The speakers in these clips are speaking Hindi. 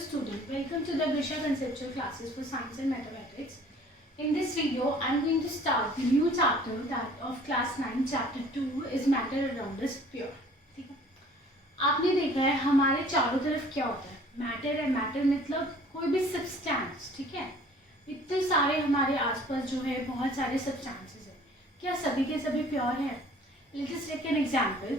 student, welcome to the Grisha Conceptual Classes for Science and Mathematics. In this video, I am going to start the new chapter that of class 9, chapter 2 is matter around us pure. ठीक है, आपने देखा है हमारे चारों तरफ क्या होता है, मैटर है. मैटर मतलब कोई भी सब्सटेंस. ठीक है, इतने सारे हमारे आसपास जो है बहुत सारे सब्सटेंसेस है. क्या सभी के सभी प्योर है? Let's just take an example.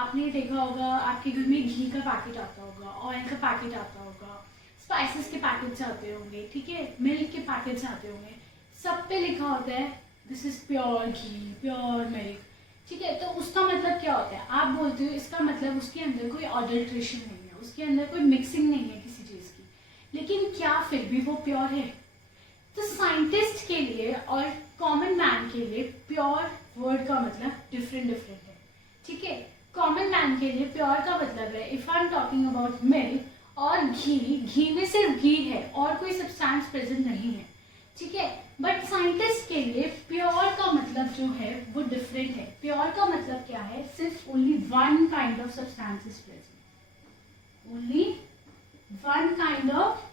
आपने देखा होगा आपके घर में घी का पैकेट आता होगा, ऑयल का पैकेट आता होगा, स्पाइसेस के पैकेट्स आते होंगे, ठीक है, मिल्क के पैकेट्स आते होंगे. सब पे लिखा होता है this is pure ghee, pure milk. ठीक है, तो उसका मतलब क्या होता है? आप बोलते हो इसका मतलब उसके अंदर कोई अडल्ट्रेशन नहीं है, उसके अंदर कोई मिक्सिंग नहीं है किसी चीज़ की. लेकिन क्या फिर भी वो प्योर है? तो साइंटिस्ट के लिए और कॉमन मैन के लिए प्योर वर्ड का मतलब डिफरेंट है. ठीक है, कॉमन मैन के लिए प्योर का मतलब है if I M talking about milk और घी में सिर्फ घी है और कोई सब्सटेंस प्रेजेंट नहीं है. ठीक है, बट साइंटिस्ट के लिए प्योर का मतलब जो है वो डिफरेंट है. प्योर का मतलब क्या है? सिर्फ only one kind of substance is present, only one kind of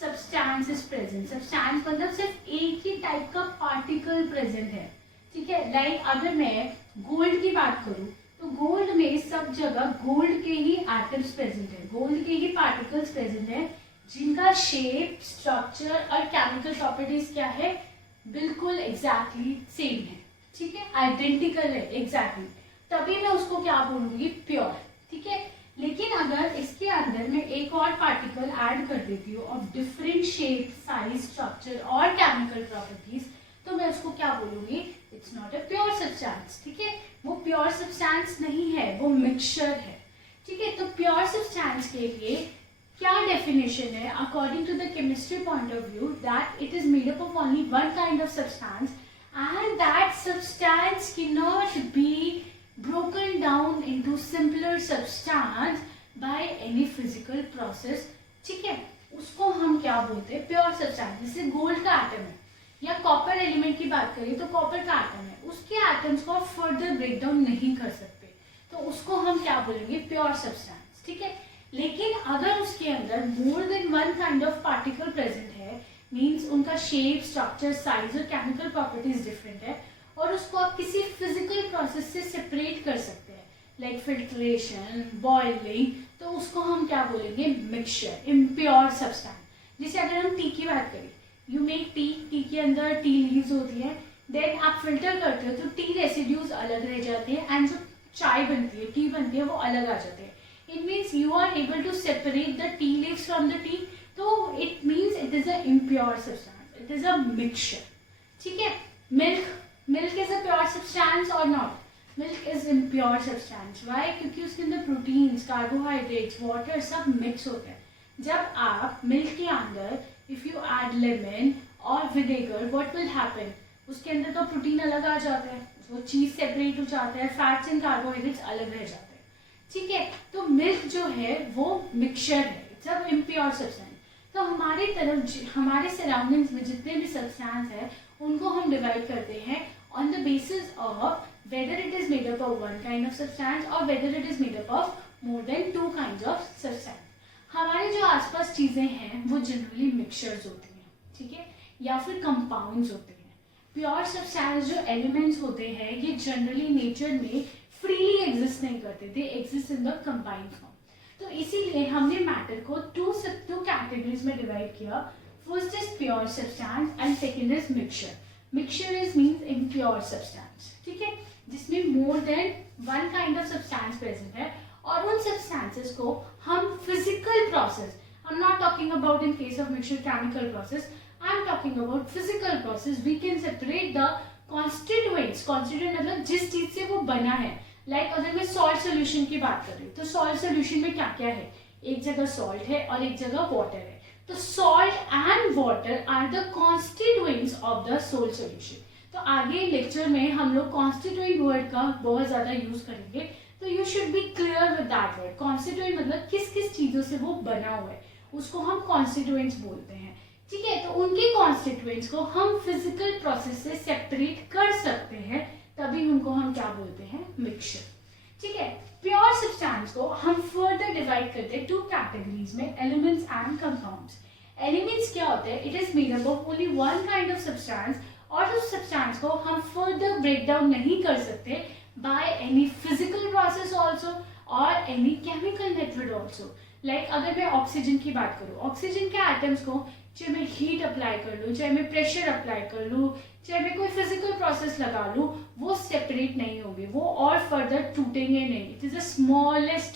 substance is present. Substance मतलब सिर्फ एक ही टाइप का पार्टिकल प्रेजेंट है. ठीक है, लाइक अगर मैं गोल्ड की बात करूं तो गोल्ड में सब जगह गोल्ड के ही एटम्स प्रेजेंट है, गोल्ड के ही पार्टिकल्स प्रेजेंट है जिनका शेप, स्ट्रक्चर और केमिकल प्रॉपर्टीज क्या है? बिल्कुल एग्जैक्टली सेम है. ठीक है, आइडेंटिकल है एग्जैक्टली. तभी मैं उसको क्या बोलूंगी? प्योर. ठीक है, लेकिन अगर इसके अंदर मैं एक और पार्टिकल ऐड कर देती हूँ of different shape, size, structure और केमिकल प्रॉपर्टीज तो मैं उसको क्या बोलूंगी? It's not a pure substance. ठीक है, वो प्योर सब्सटेंस नहीं है, वो मिक्सचर है. ठीक है, तो प्योर सब्सटेंस के लिए क्या डेफिनेशन है? According to the chemistry point of view that it is made up of only one kind of substance and that substance can not be broken down into simpler substance by any physical process. ठीक है, उसको हम क्या बोलते हैं? Pure substance. जैसे गोल्ड का एटम है या कॉपर एलिमेंट की बात करें तो कॉपर का एटम है, उसके एटम्स को फर्दर ब्रेक डाउन नहीं कर सकते तो उसको हम क्या बोलेंगे? Pure substance. ठीक है, लेकिन अगर उसके अंदर more than one kind of particle present है, मीन्स उनका शेप, स्ट्रक्चर, साइज और केमिकल प्रॉपर्टीज डिफरेंट है और उसको आप किसी फिजिकल प्रोसेस से सेपरेट कर सकते हैं लाइक फिल्ट्रेशन, बॉइलिंग, तो उसको हम क्या बोलेंगे? Mixture, impure substance. जैसे अगर हम टी की बात करें, यू मेक टी के अंदर टी लीव्स होती है, देन आप फिल्टर करते हो तो टी रेसिड्यूज अलग रह जाते हैं एंड जो चाय बनती है, टी बनती है, वो अलग आ जाते हैं. It means you are able to separate the tea leaves from the tea, तो it means it is a impure substance, it is a mixture. ठीक है, milk is a pure substance or not? Milk is impure substance. Why? क्योंकि उसके अंदर प्रोटीन्स, कार्बोहाइड्रेट्स, वाटर सब मिक्स होते हैं. जब आप मिल्क के अंदर if you add lemon or vinegar what will happen? उसके अंदर तो प्रोटीन अलग आ जाता है, वो चीज सेपरेट हो जाता है, फैट्स एंड कार्बोहाइड्रेट्स अलग रह जाते हैं. ठीक है, तो मिल्क जो है वो मिक्सचर है, इट्स अ इम्प्योर सब्सटेंस. तो हमारी तरफ, हमारे सराउंडिंग्स में जितने भी सब्सटेंस है उनको हम डिवाइड करते हैं on the basis of whether it is made up of one kind of substance or whether it is made up of more than two kinds of substance. हमारे जो आसपास चीजें हैं वो जनरली मिक्सचर्स होती हैं. ठीक है, या फिर कंपाउंड्स होते हैं. प्योर सब्सटेंस जो एलिमेंट्स होते हैं ये जनरली नेचर में फ्रीली एग्जिस्ट नहीं करते, दे exist in the combined form. तो इसीलिए हमने मैटर को टू कैटेगरीज में डिवाइड किया. First is pure substance and second is mixture. Mixture is means impure substance. ठीक है, जिसमें more than one kind of substance present है और उन सब्सटेंसेस को हम physical process, I am not talking about in case of mixture chemical process, I am talking about physical process, we can separate the constituents. Constituent मतलब जिस चीज से वो बना है. लाइक अगर मैं सॉल्ट सोल्यूशन की बात कर रही हूँ तो सॉल्ट सोल्यूशन में क्या क्या है? एक जगह सॉल्ट है और एक जगह वाटर है. तो salt and water are the constituents of the salt solution. तो आगे लेक्चर में हम लोग constituent वर्ड का बहुत ज्यादा यूज करेंगे, तो you should be clear with that word. constituent मतलब किस किस चीजों से वो बना हुआ है, उसको हम constituents बोलते हैं. ठीक है, तो उनके constituents को हम फिजिकल प्रोसेस से सेपरेट कर सकते हैं, तभी उनको हम क्या बोलते हैं? मिक्सचर. ठीक है, प्योर सब्सटेंस को हम फर्दर डिवाइड करते हैं 2 कैटेगरीज में, एलिमेंट्स एंड कंपाउंड्स। एलिमेंट्स क्या होते हैं? It is made up of only one kind of substance, और उस सब्सटेंस को हम फर्दर ब्रेक डाउन नहीं कर सकते by any physical process also or any chemical method also. Like अगर मैं ऑक्सीजन की बात करूँ, ऑक्सीजन के एटम्स को चाहे मैं हीट अप्लाई कर लूँ, चाहे मैं प्रेशर अप्लाई कर लूँ, चाहे मैं कोई फिजिकल प्रोसेस लगा लूँ, वो सेपरेट नहीं होंगे, वो और फर्दर टूटेंगे नहीं। It is the smallest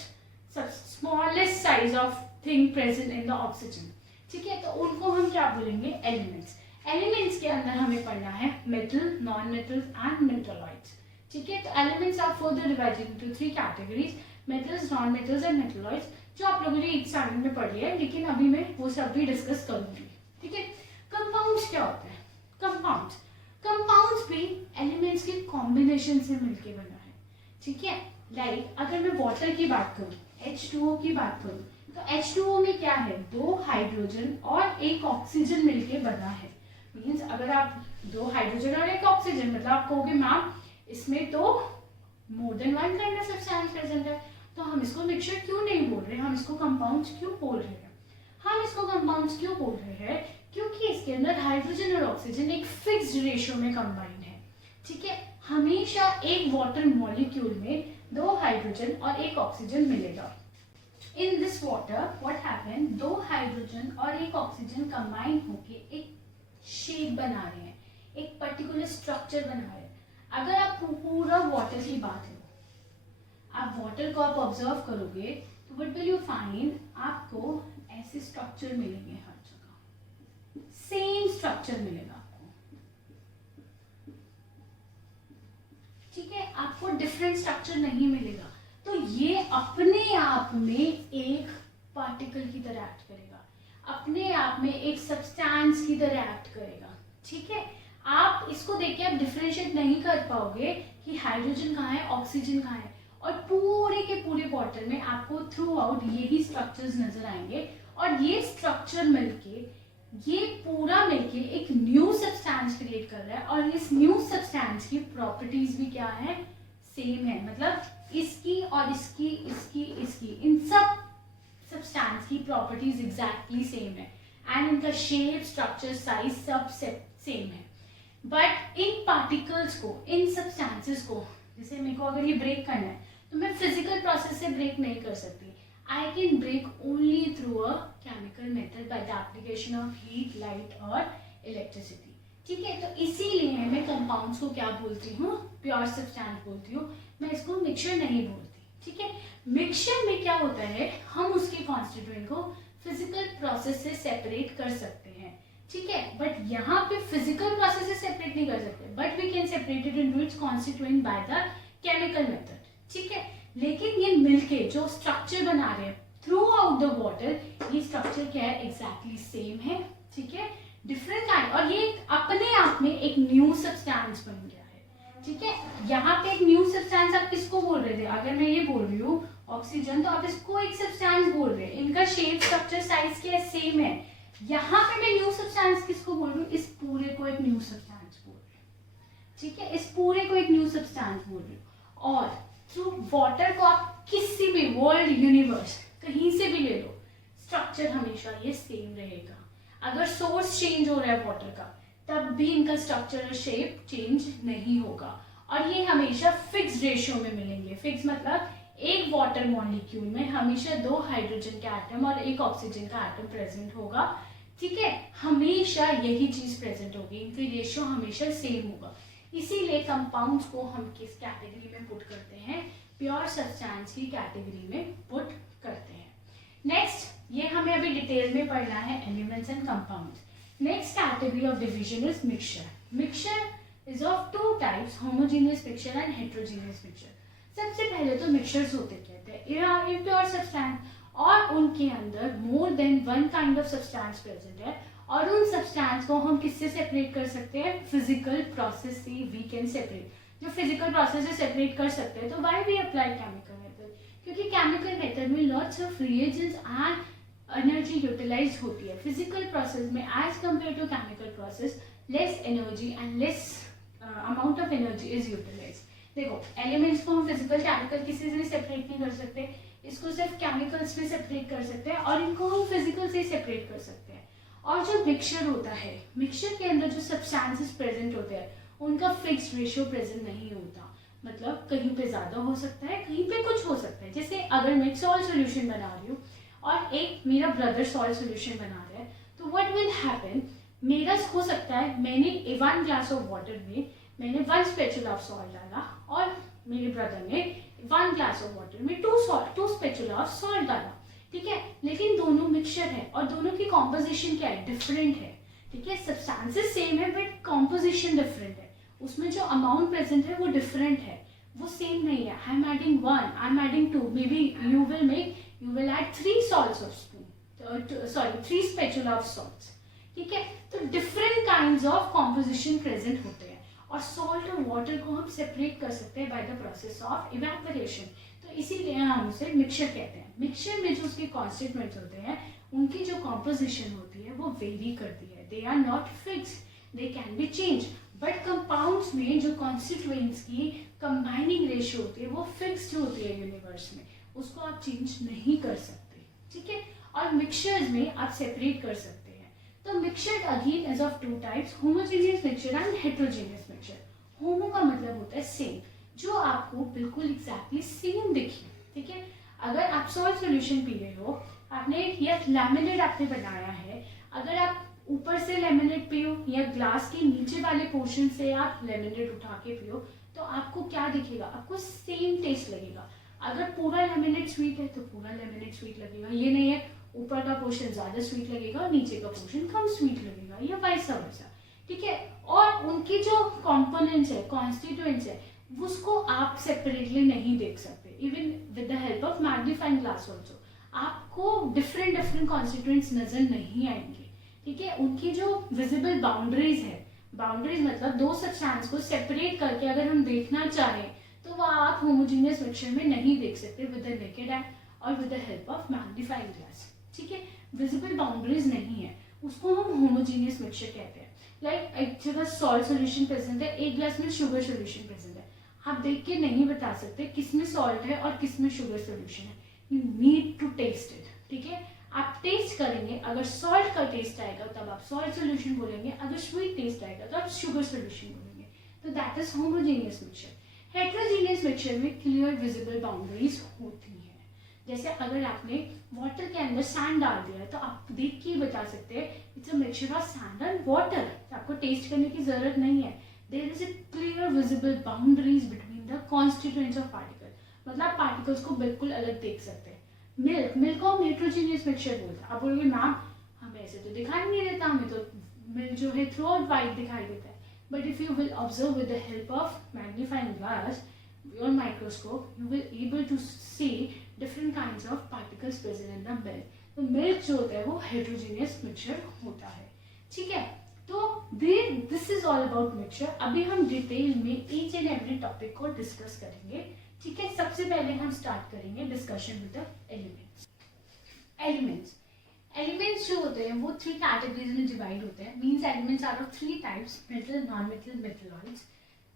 size of thing present in the oxygen. ठीक है, तो उनको हम क्या बोलेंगे? एलिमेंट्स। एलिमेंट्स के अंदर हमें पढ़ना है metal, non metals and metalloids. ठीक है, तो elements are further divided into 3 categories, metals, non metals and metalloids, जो आप लोगों ने एक स्टैंडर्ड में पढ़ लिया है, लेकिन अभी मैं वो सब भी डिस्कस करूंगी। ठीक है, कंपाउंड्स क्या होते हैं? कंपाउंड्स भी एलिमेंट्स के कॉम्बिनेशन से मिलके बना है। ठीक है, लाइक अगर मैं वाटर की बात करूँ, H2O की बात करूँ, तो H2O में क्या है? 2 हाइड्रोजन और 1 ऑक्सीजन मिलके बना है। मीन्स अगर आप 2 हाइड्रोजन और 1 ऑक्सीजन, मतलब आप कहोगे मैम इसमें तो more than one kind of substance present है, तो हम इसको मिक्सचर क्यों नहीं बोल रहे, हम इसको कंपाउंड्स क्यों बोल रहे हैं? हम इसको कंपाउंड्स क्यों बोल रहे हैं? क्योंकि इसके अंदर हाइड्रोजन और ऑक्सीजन एक फिक्स्ड रेशियो में कंबाइन है। ठीक है, हमेशा एक वाटर मॉलिक्यूल में 2 हाइड्रोजन और 1 ऑक्सीजन मिलेगा। In this water what happen, 2 hydrogen और 1 ऑक्सीजन कंबाइन होके एक शेप बना रहे हैं, एक पर्टिकुलर स्ट्रक्चर बना रहे हैं। अगर आप पूरा वाटर की बात करो, आप वाटर को आप ऑब्जर्व करोगे तो व्हाट विल यू फाइंड, आपको ऐसे स्ट्रक्चर मिलेंगे, हर जगह सेम स्ट्रक्चर मिलेगा आपको। ठीक है, आपको डिफरेंट स्ट्रक्चर नहीं मिलेगा। तो ये अपने आप में एक पार्टिकल की तरह एक्ट करेगा, अपने आप में एक सब्सटेंस की तरह एक्ट करेगा। ठीक है, आप इसको देख के आप डिफरेंशिएट नहीं कर पाओगे कि हाइड्रोजन कहाँ है, ऑक्सीजन कहाँ है, और पूरे के पूरे वाटर में आपको थ्रू आउट यही स्ट्रक्चर्स नजर आएंगे, और ये स्ट्रक्चर मिलके, ये पूरा मिलके एक न्यू सब्सटेंस क्रिएट कर रहा है, और इस न्यू सब्सटेंस की प्रॉपर्टीज भी क्या है? सेम है। मतलब इसकी और इसकी इन सब सब्सटेंस की प्रॉपर्टीज एग्जैक्टली सेम है, एंड इनका शेप, स्ट्रक्चर, साइज सब सेम है। बट इन पार्टिकल्स को, इन सब्सटेंसेस को, जैसे मेरे को अगर ये ब्रेक करना है तो मैं फिजिकल प्रोसेस से ब्रेक नहीं कर सकती। I can break only through a chemical method by the application of heat, light और इलेक्ट्रिसिटी। ठीक है, तो इसीलिए मैं कंपाउंड्स को क्या बोलती हूँ? प्योर सब्सटेंस बोलती हूँ, मैं इसको मिक्सचर नहीं बोलती। ठीक है, मिक्सचर में क्या होता है, हम उसके कॉन्स्टिट्यूएंट को फिजिकल प्रोसेस से सेपरेट कर सकते हैं। ठीक है, बट यहाँ पे फिजिकल प्रोसेस से सेपरेट नहीं कर सकते, but we can separate it into its constituent by the chemical method. ठीक है, लेकिन ये मिलके जो स्ट्रक्चर बना रहे हैं थ्रू आउट द वाटर, ये स्ट्रक्चर क्या है? एग्जैक्टली सेम है। ठीक है, डिफरेंट काइंड, और ये अपने आप में एक न्यू सब्सटेंस बन गया है। ठीक है, यहाँ पे एक न्यू सब्सटेंस आप किसको बोल रहे थे? अगर मैं ये बोल रही हूँ ऑक्सीजन, तो आप इसको एक सब्सटेंस बोल रहे हैं, इनका शेप, स्ट्रक्चर, साइज क्या सेम है। यहाँ पे मैं न्यू सब्सटेंस किसको बोल रही हूँ? इस पूरे को एक न्यू सब्सटेंस बोल रही हूँ। ठीक है, इस पूरे को एक न्यू सब्सटेंस बोल रही हूँ। और थ्रू वाटर को आप किसी भी वर्ल्ड, यूनिवर्स, कहीं से भी ले लो, स्ट्रक्चर हमेशा ये सेम रहेगा। अगर सोर्स चेंज हो रहा है वाटर का, तब भी इनका स्ट्रक्चर और शेप चेंज नहीं होगा, और ये हमेशा फिक्स रेशियो में मिलेंगे। फिक्स मतलब एक वाटर मॉलिक्यूल में हमेशा 2 हाइड्रोजन का एटम और 1 ऑक्सीजन का एटम प्रेजेंट होगा। ठीक है, हमेशा यही चीज प्रेजेंट होगी, इनकी रेशियो हमेशा सेम होगा। इसीलिए कंपाउंड्स को हम किस कैटेगरी में पुट करते हैं? प्योर सब्सटेंस की कैटेगरी में पुट करते हैं। नेक्स्ट, ये हमें अभी डिटेल में पढ़ना है, elements and compounds. Next category of division is mixture. Mixture is of 2 types, homogeneous mixture and heterogeneous mixture. सबसे पहले तो मिक्सचर्स होते कहते हैं इम्प्योर सब्सटेंस, और उनके अंदर more than one kind of substance present है, और उन सब्सटेंस को हम किससे सेपरेट कर सकते हैं? फिजिकल प्रोसेस से वी कैन सेपरेट। जो फिजिकल प्रोसेस से सेपरेट कर सकते हैं, तो why we apply chemical method? क्योंकि केमिकल मेथड में lots of reagents and energy utilise होती है। फिजिकल प्रोसेस में as compare to chemical process less energy and less amount of energy is utilise. देखो एलिमेंट्स को हम फिजिकल केमिकल किसी से भी सेपरेट नहीं कर सकते, इसको सिर्फ केमिकल्स में सेपरेट कर सकते हैं और इनको हम फिजिकल से सेपरेट कर सकते हैं। और जो मिक्सचर होता है, मिक्सचर के अंदर जो सब्सटेंसेस प्रेजेंट होते हैं उनका फिक्स्ड रेशियो प्रेजेंट नहीं होता, मतलब कहीं पे ज्यादा हो सकता है, कहीं पे कुछ हो सकता है। जैसे अगर मैं एक सॉल्ट सोल्यूशन बना रही हूँ और एक मेरा ब्रदर सॉल्ट सोल्यूशन बना रहा है, तो व्हाट विल हैपन, मेरा हो सकता है मैंने 1 ग्लास ऑफ वाटर में मैंने 1 स्पैचुला ऑफ सॉल्ट डाला और मेरे ब्रदर ने 1 ग्लास ऑफ वाटर में 2 स्पैचुला ऑफ सॉल्ट डाला, ठीक है। लेकिन दोनों मिक्सचर है और दोनों की कॉम्पोजिशन क्या है, डिफरेंट है, ठीक है। सब्सटेंसेस सेम है बट कॉम्पोजिशन डिफरेंट है, उसमें जो अमाउंट प्रेजेंट है वो डिफरेंट है, वो सेम नहीं है। I am adding 1, I am adding 2, may be you will add 3 salts of spoon, sorry 3 spatula of salts, ठीक है। तो different kinds of composition present होते हैं और सॉल्ट और वाटर को हम सेपरेट कर सकते हैं by the process of evaporation. तो इसीलिए हम उसे मिक्सचर कहते हैं। मिक्सचर में जो उसके कॉन्स्टिट्यूएंट्स होते हैं उनकी जो कॉम्पोजिशन होती है वो वेरी करती है, they are not fixed, they can be change. But compounds में जो कॉन्स्टिट्यूएंट्स की कंबाइनिंग रेशियो होती है वो फिक्स्ड होती है यूनिवर्स में, उसको आप चेंज नहीं कर सकते, ठीक है। और मिक्सचर्स में आप सेपरेट कर सकते हैं। तो mixture again is of 2 types, homogeneous mixture and heterogeneous mixture. Homo का मतलब होता है सेम, जो आपको बिल्कुल एग्जैक्टली सेम दिखे, ठीक है। अगर आप सॉल्ट सॉल्यूशन पी रहे हो, आपने या लेमनेड आपने बनाया है, अगर आप ऊपर से लेमनेड पियो या ग्लास के नीचे वाले पोर्शन से आप लेमनेड उठा के पियो, तो आपको क्या दिखेगा, आपको सेम टेस्ट लगेगा। अगर पूरा लेमनेड स्वीट है तो पूरा लेमनेड स्वीट लगेगा, ये नहीं है ऊपर का पोर्शन ज्यादा स्वीट लगेगा और नीचे का पोर्शन कम स्वीट लगेगा, या वाइस वर्सा, ठीक है। और उनकी जो कंपोनेंट्स है, कॉन्स्टिट्यूएंट्स है, उसको आप सेपरेटली नहीं देख सकते, even with the help of magnifying glass also आपको डिफरेंट कॉन्स्टिट्यूएंट्स नजर नहीं आएंगे, ठीक है। उनकी जो विजिबल बाउंड्रीज है, बाउंड्रीज मतलब 2 सब्सटेंस को सेपरेट करके अगर हम देखना चाहें तो वह आप होमोजेनियस मिक्सचर में नहीं देख सकते विद द नेकेड आई और with the help of magnifying glass, ठीक है। विजिबल बाउंड्रीज नहीं है, उसको हम होमोजेनियस मिक्सचर कहते हैं। लाइक एक जगह सॉल्ट सोल्यूशन प्रेजेंट है, एक ग्लास में शुगर सोल्यूशन प्रेजेंट है, आप देख के नहीं बता सकते किसमें सॉल्ट है और किसमें शुगर सोल्यूशन है, you need to taste it, ठीक है। आप टेस्ट करेंगे, अगर सॉल्ट का टेस्ट आएगा तब आप सॉल्ट सोल्यूशन बोलेंगे, अगर स्वीट टेस्ट आएगा तो आप शुगर सोल्यूशन बोलेंगे, तो that is homogeneous mixture. Heterogeneous mixture में क्लियर विजिबल बाउंड्रीज होती है। जैसे अगर आपने वाटर के अंदर सैंड डाल दिया है तो आप देख के बता सकते हैं it's a mixture of sand and water, आपको टेस्ट करने की जरूरत नहीं है। There is a clear visible boundaries between the constituents of particle, मतलब आप पार्टिकल्स को बिल्कुल अलग देख सकते हैं। मिल्क को हम हेटेरोजेनियस मिक्सचर बोलते हैं। आप बोलोगे मैम हमें ऐसे तो दिखाई नहीं देता, हमें तो मिल्क जो है थ्रू आउट वाइट दिखाई देता है, but if you will observe with the help of magnifying glass or microscope, you will able to see different kinds of particles present in the milk. तो मिल्क जो होता है वो हेटेरोजेनियस मिक्सचर होता है, ठीक है। तो this is all about mixture. अभी हम डिटेल में ईच एंड एवरी टॉपिक को डिस्कस करेंगे, ठीक है। सबसे पहले हम स्टार्ट करेंगे discussion with the elements. Elements जो होते हैं वो 3 कैटेगरीज में डिवाइड होते हैं, means elements are of 3 types, metal, non metal, metalloids.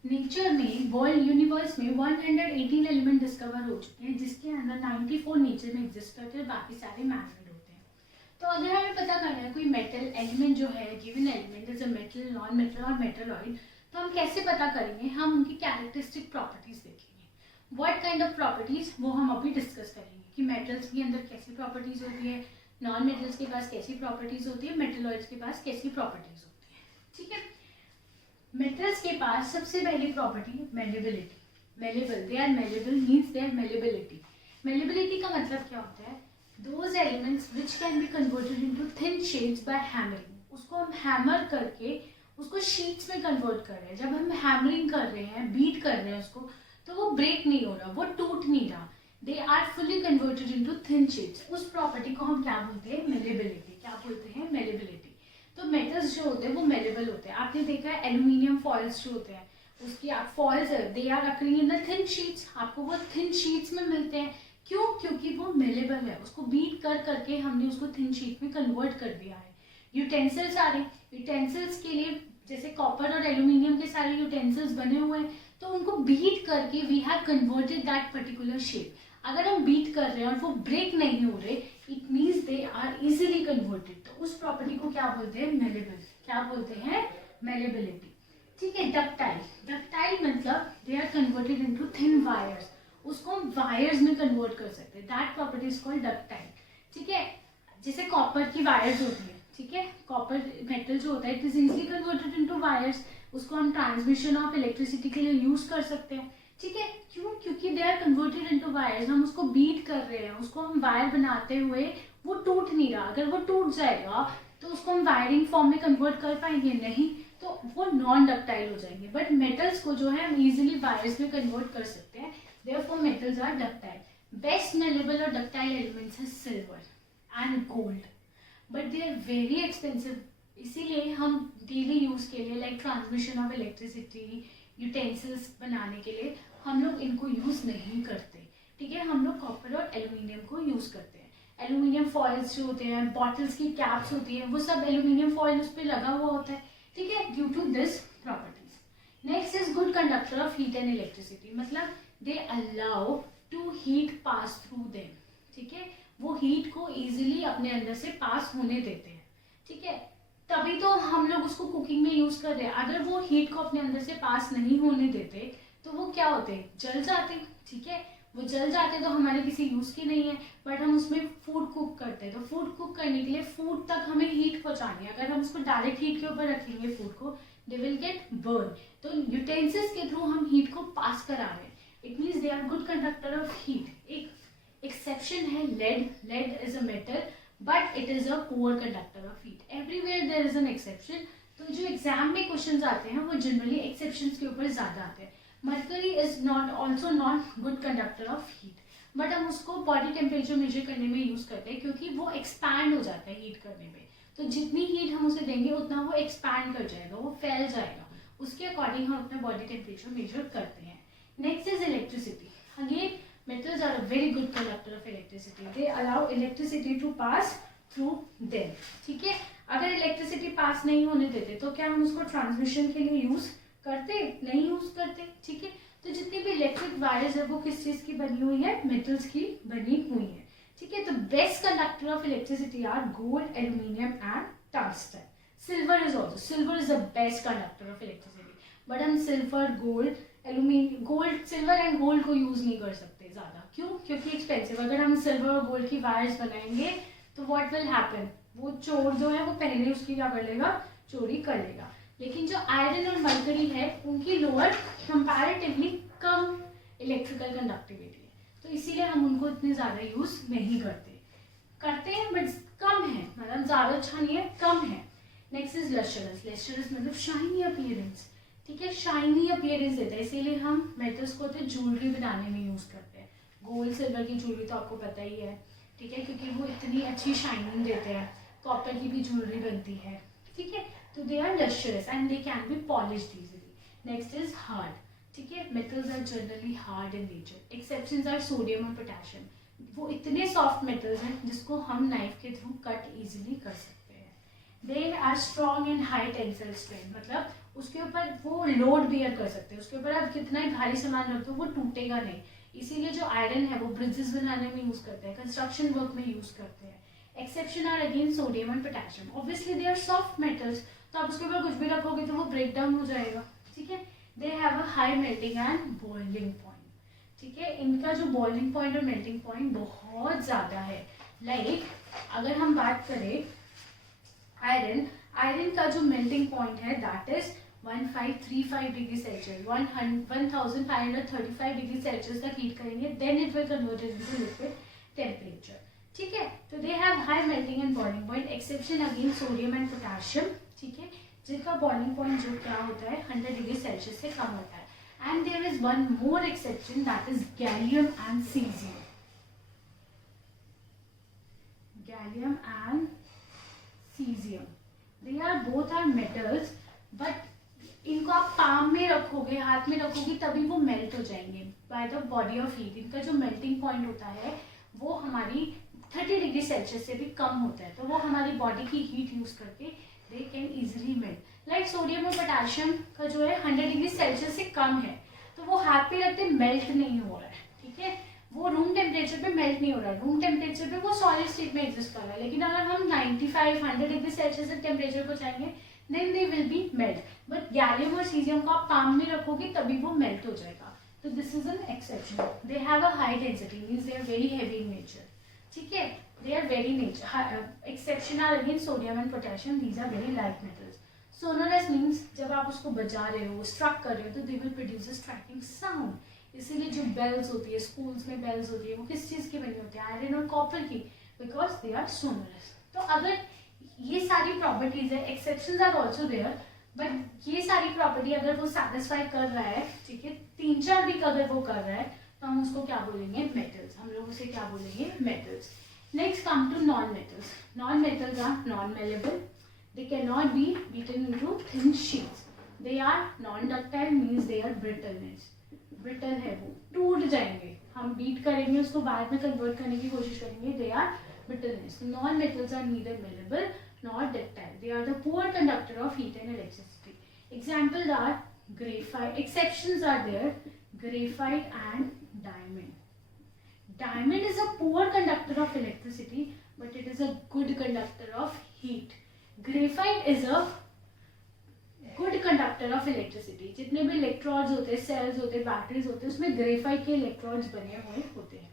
Nature में वर्ल्ड यूनिवर्स में 118 एलिमेंट डिस्कवर हो चुके हैं, जिसके अंदर 94 नेचर में एग्जिस्ट करते हैं, बाकी सारे मैनमेड होते हैं। तो अगर हमें पता करना है कोई मेटल एलिमेंट जो है, given element is a metal, non metal और मेटलॉइड, तो हम कैसे पता करेंगे, हम उनकी कैरेक्टरिस्टिक प्रॉपर्टीज देखेंगे। व्हाट काइंड ऑफ प्रॉपर्टीज वो हम अभी डिस्कस करेंगे कि मेटल्स के अंदर कैसी प्रॉपर्टीज होती है, नॉन मेटल्स के पास कैसी प्रॉपर्टीज होती है, मेटलॉइड्स के पास कैसी प्रॉपर्टीज होती है, ठीक है। मेटल्स के पास सबसे पहली property malleability, malleable, they are malleable means their malleability. Malleability का मतलब क्या होता है, those elements which can be converted into thin sheets by hammering, उसको हम हैमर करके उसको शीट्स में कन्वर्ट कर रहे हैं। जब हम हैमरिंग कर रहे हैं, बीट कर रहे हैं उसको, तो वो ब्रेक नहीं हो रहा, वो टूट नहीं रहा, they are fully converted into thin sheets. उस प्रॉपर्टी को हम क्या बोलते हैं, मेलेबिलिटी। क्या बोलते हैं, मेलेबिलिटी। तो मेटल्स जो होते हैं वो मेलेबल होते हैं। आपने देखा है एल्यूमिनियम फॉइल्स जो होते हैं, उसकी आप फॉइल्स है, they are occurring in the thin sheets, आपको वो थिन शीट्स में मिलते हैं। क्यों? क्योंकि वो मेलेबल है, उसको बीट कर करके हमने उसको थिन शीट में कन्वर्ट कर दिया है। यूटेंसिल्स आ रहे, यूटेंसिल्स के लिए जैसे कॉपर और एल्यूमिनियम के सारे यूटेंसिल्स बने हुए हैं, तो उनको बीट करके we have converted that particular shape. अगर हम बीट कर रहे हैं और वो ब्रेक नहीं हो रहे, it means they are easily converted. तो उस प्रॉपर्टी को क्या बोलते हैं? मेलेबल। क्या बोलते हैं? मेलेबिलिटी। ठीक है। डक्टाइल, डक्टाइल मतलब they are converted into thin wires, उसको हम वायर्स में कन्वर्ट कर सकते हैं, that property is called ductile. ठीक है। जैसे कॉपर की वायर्स होती है, ठीक है, कॉपर मेटल जो होता है it is easily converted into wires, उसको हम ट्रांसमिशन ऑफ इलेक्ट्रिसिटी के लिए यूज कर सकते हैं। ठीक है। क्यों? क्योंकि they are converted into wires, हम उसको बीट कर रहे हैं, उसको हम वायर बनाते हुए वो टूट नहीं रहा। अगर वो टूट जाएगा तो उसको हम वायरिंग फॉर्म में कन्वर्ट कर पाएंगे? नहीं, तो वो नॉन डक्टाइल हो जाएंगे। बट मेटल्स को जो है हम इजिली वायर्स में कन्वर्ट कर सकते हैं, therefore metals are ductile. Best malleable or ductile elements are silver and gold, but they are very expensive. इसीलिए हम डेली यूज के लिए like transmission of electricity, utensils बनाने के लिए हम लोग इनको यूज नहीं करते। ठीक है। हम लोग कॉपर और एल्यूमिनियम को यूज करते हैं। एल्यूमिनियम फॉइल्स जो होते हैं, बॉटल्स की कैप्स होती है, वो सब एल्यूमिनियम फॉइल उस पर लगा हुआ होता है। ठीक है, due to this properties. Next is good conductor of heat and electricity, मतलब they allow to heat pass through them. ठीक है, वो हीट को इजीली अपने अंदर से पास होने देते हैं। ठीक है, तभी तो हम लोग उसको कुकिंग में यूज कर रहे हैं। अगर वो हीट को अपने अंदर से पास नहीं होने देते तो वो क्या होते? जल जाते। ठीक है, वो जल जाते तो हमारे किसी यूज की नहीं है, बट हम उसमें फूड कुक करते हैं। तो फूड कुक करने के लिए फूड तक हमें हीट पहुंचानी है। अगर हम उसको डायरेक्ट हीट के ऊपर रखेंगे फूड को, दे विल गेट बर्न। तो यूटेंसिल्स के थ्रू हम हीट को पास करा रहे हैं, it means they are good conductor of heat. एक एक्सेप्शन है lead. Lead is a metal but it is a poor conductor of heat. Everywhere there is an exception. तो जो एग्जाम में क्वेश्चंस आते हैं वो जनरली एक्सेप्शंस के ऊपर ज्यादा आते हैं। Mercury is not also not good conductor of heat, but हम उसको बॉडी टेम्परेचर मेजर करने में यूज करते हैं क्योंकि वो एक्सपैंड हो जाता है हीट करने में। तो जितनी हीट हम उसे देंगे उतना वो एक्सपैंड कर जाएगा, वो फैल जाएगा। उसके अकॉर्डिंग हम अपना बॉडी टेम्परेचर मेजर करते हैं। Next is electricity. Again, metals are a very good conductor of electricity. They allow electricity to pass through them. ठीक है, अगर इलेक्ट्रिसिटी पास नहीं होने देते तो क्या हम उसको ट्रांसमिशन के लिए यूज करते? नहीं यूज करते। ठीक है, तो जितनी भी इलेक्ट्रिक वायर्स है वो किस चीज की बनी हुई है? मेटल्स की बनी हुई है। ठीक है, तो best conductor of electricity are gold, aluminium and tungsten. Silver is also, silver is the best conductor of electricity, but हम silver, gold, aluminium, gold, silver and gold को यूज नहीं कर सकते ज्यादा। क्यों? क्योंकि एक्सपेंसिव। अगर हम सिल्वर और गोल्ड की वायर्स बनाएंगे तो व्हाट विल हैपन? वो चोर जो है वो पहले उसकी क्या कर लेगा? चोरी कर लेगा। लेकिन जो आयरन और मरकरी है उनकी लोअर कंपैरेटिवली कम इलेक्ट्रिकल कंडक्टिविटी है, तो इसीलिए हम उनको इतने ज्यादा यूज नहीं करते। करते हैं बट कम है, मतलब ज्यादा अच्छा नहीं है, कम है। Next is lustrous. लस्टरस मतलब शाइनी अपीयरेंस। ठीक है, शाइनी अपीयरेंस देता है, इसीलिए हम मेटल्स को तो ज्वेलरी बनाने में यूज करते हैं। गोल्ड सिल्वर की ज्वेलरी तो आपको पता ही है। ठीक है, क्योंकि वो इतनी अच्छी शाइनिंग देते हैं। कॉपर की भी ज्वेलरी बनती है। ठीक है, तो they are lustrous and they can be polished easily. Next is hard. ठीक है, metals are generally hard in nature, exceptions are sodium और पोटेशियम। वो इतने सॉफ्ट मेटल्स हैं जिसको हम नाइफ के थ्रू कट इजीली कर सकते हैं। They are strong and high tensile strength, मतलब उसके ऊपर वो लोड बियर कर सकते हैं। उसके ऊपर आप कितना ही भारी सामान रख दो वो टूटेगा नहीं। इसीलिए जो आयरन है वो ब्रिजेस बनाने में यूज करते हैं, कंस्ट्रक्शन वर्क में यूज करते हैं। Exception are again sodium and potassium. Obviously they are soft metals, तो आप उसके ऊपर कुछ भी रखोगे तो वो ब्रेक डाउन हो जाएगा। ठीक है, दे have a high melting and boiling point. ठीक है, इनका जो बॉइलिंग पॉइंट और मेल्टिंग पॉइंट बहुत ज्यादा है। लाइक अगर हम बात करें आयरन, आयरन का जो मेल्टिंग पॉइंट है that is 1535 degree Celsius, 1535 degree Celsius तक हीट करेंगे, then it will convert into liquid temperature. ठीक है, तो they have high melting and boiling point. Exception again sodium and potassium. ठीक है, जिनका बॉइलिंग पॉइंट जो क्या होता है 100 डिग्री सेल्सियस से कम होता है। And there is one more exception that is gallium and caesium. Gallium and caesium, they are both are metals, but इनको आप पाम में रखोगे, हाथ में रखोगे तभी वो मेल्ट हो जाएंगे by the body of heat. इनका जो मेल्टिंग पॉइंट होता है वो हमारी 30 डिग्री सेल्सियस से भी कम होता है, तो वो हमारी बॉडी की हीट यूज करके they can easily melt. Like sodium और पोटेशियम का जो है 100 डिग्री सेल्सियस से कम है, तो वो हाथ पे रखते मेल्ट नहीं हो रहा है, ठीक है, वो रूम टेम्परेचर पे मेल्ट नहीं हो रहा है, रूम टेम्परेचर पे वो सॉलिड स्टेट में एग्जिस्ट कर रहा है। लेकिन अगर हम 95-100 डिग्री सेल्सियस तक टेम्परेचर को जाएंगे then they will be melt, but gallium और सीजियम को आप पाम में रखोगे तभी वो मेल्ट हो जाएगा। तो this is an exception. They have a high density, means they are very heavy in nature, ठीक है, they are very nature. Exception are again sodium and potassium, these are very light metals. Sonorous means जब आप उसको बजा रहे हो, स्ट्रक कर रहे हो, तो they will produce a striking sound. इसीलिए जो बेल्स होती है, स्कूल्स में बेल्स होती है, वो किस चीज की बनी होती है, आयरन और कॉपर की, बिकॉज दे आर सोनोरस। तो अगर ये सारी प्रॉपर्टीज है, exceptions are also there, but ये सारी प्रॉपर्टी अगर वो सेटिस्फाई कर रहा है, ठीक है, 3-4 भी अगर वो कर रहा है, तो हम उसको क्या बोलेंगे, मेटल्स। हम लोग उसे क्या बोलेंगे, metals. Next come to non metals. Non metals are non malleable, they cannot be beaten into thin sheets, they are non ductile, means they are brittleness, brittle है, वो टूट जाएंगे, हम बीट करेंगे उसको, बाद में कन्वर्ट करने की कोशिश करेंगे, they are brittleness. Non metals are neither malleable nor ductile, they are the poor conductor of heat and electricity. Examples are graphite, exceptions are there, graphite and diamond. Diamond is a poor conductor of electricity, but it is a good conductor of heat. Graphite is a good conductor of electricity. जितने भी इलेक्ट्रोड्स होते हैं, सेल्स होते हैं, बैटरीज होते हैं, उसमें ग्रेफाइट के इलेक्ट्रोड्स बने हुए होते हैं,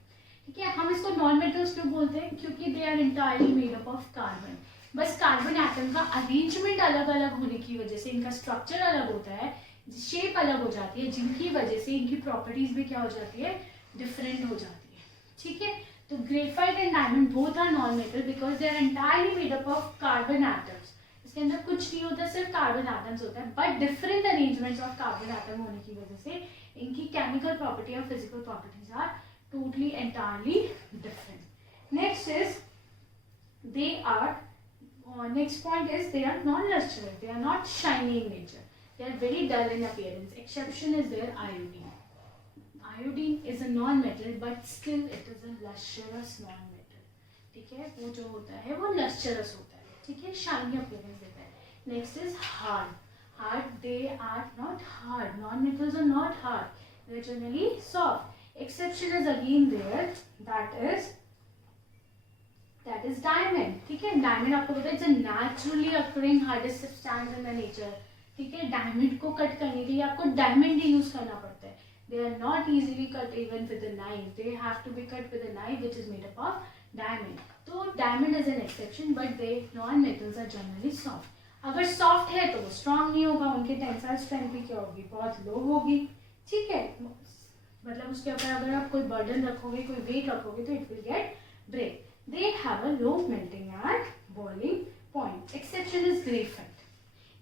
ठीक है। हम इसको नॉन मेटल्स क्यों बोलते हैं, क्योंकि they are entirely made up of carbon. बस कार्बन एटम का अरेंजमेंट अलग अलग होने की वजह से इनका स्ट्रक्चर अलग होता है, शेप अलग हो जाती है, जिनकी वजह से इनकी प्रॉपर्टीज भी क्या हो जाती है, डिफरेंट हो जाती है, ठीक है। तो graphite and diamond both are non metal because they are entirely made up of carbon atoms. इसके अंदर कुछ नहीं होता, सिर्फ कार्बन एटम्स होता है, but different arrangements of carbon atom होने की वजह से इनकी केमिकल प्रॉपर्टी और physical properties are totally entirely different. Next is they are, next point is they are non lustrous, they are not shiny in nature, they are very dull in appearance. Exception is there iodine. Iodine is a non-metal but still it is a lustrous non-metal, ठीक है, वो जो होता है वो lustrous होता है, ठीक है, shiny appearance देता है। Next is hard. Hard, they are not hard. Non-metals are not hard. They are generally soft. Exception is again there, that is diamond, ठीक है। Diamond आपको पता है it's a naturally occurring hardest substance in the nature, ठीक है। Diamond को कट करने के लिए आपको diamond ही यूज करना पड़ता है। They are not easily cut even with a knife. They have to be cut with a knife which is made up of diamond. तो diamond is an exception, but they non-metals are generally soft. अगर soft है तो वो strong नहीं होगा, उनकी tensile strength भी क्या होगी, बहुत low होगी, ठीक है। मतलब उसके ऊपर अगर आप कोई burden रखोगे, कोई weight रखोगे तो it will get break. They have a low melting and boiling point. Exception is graphite.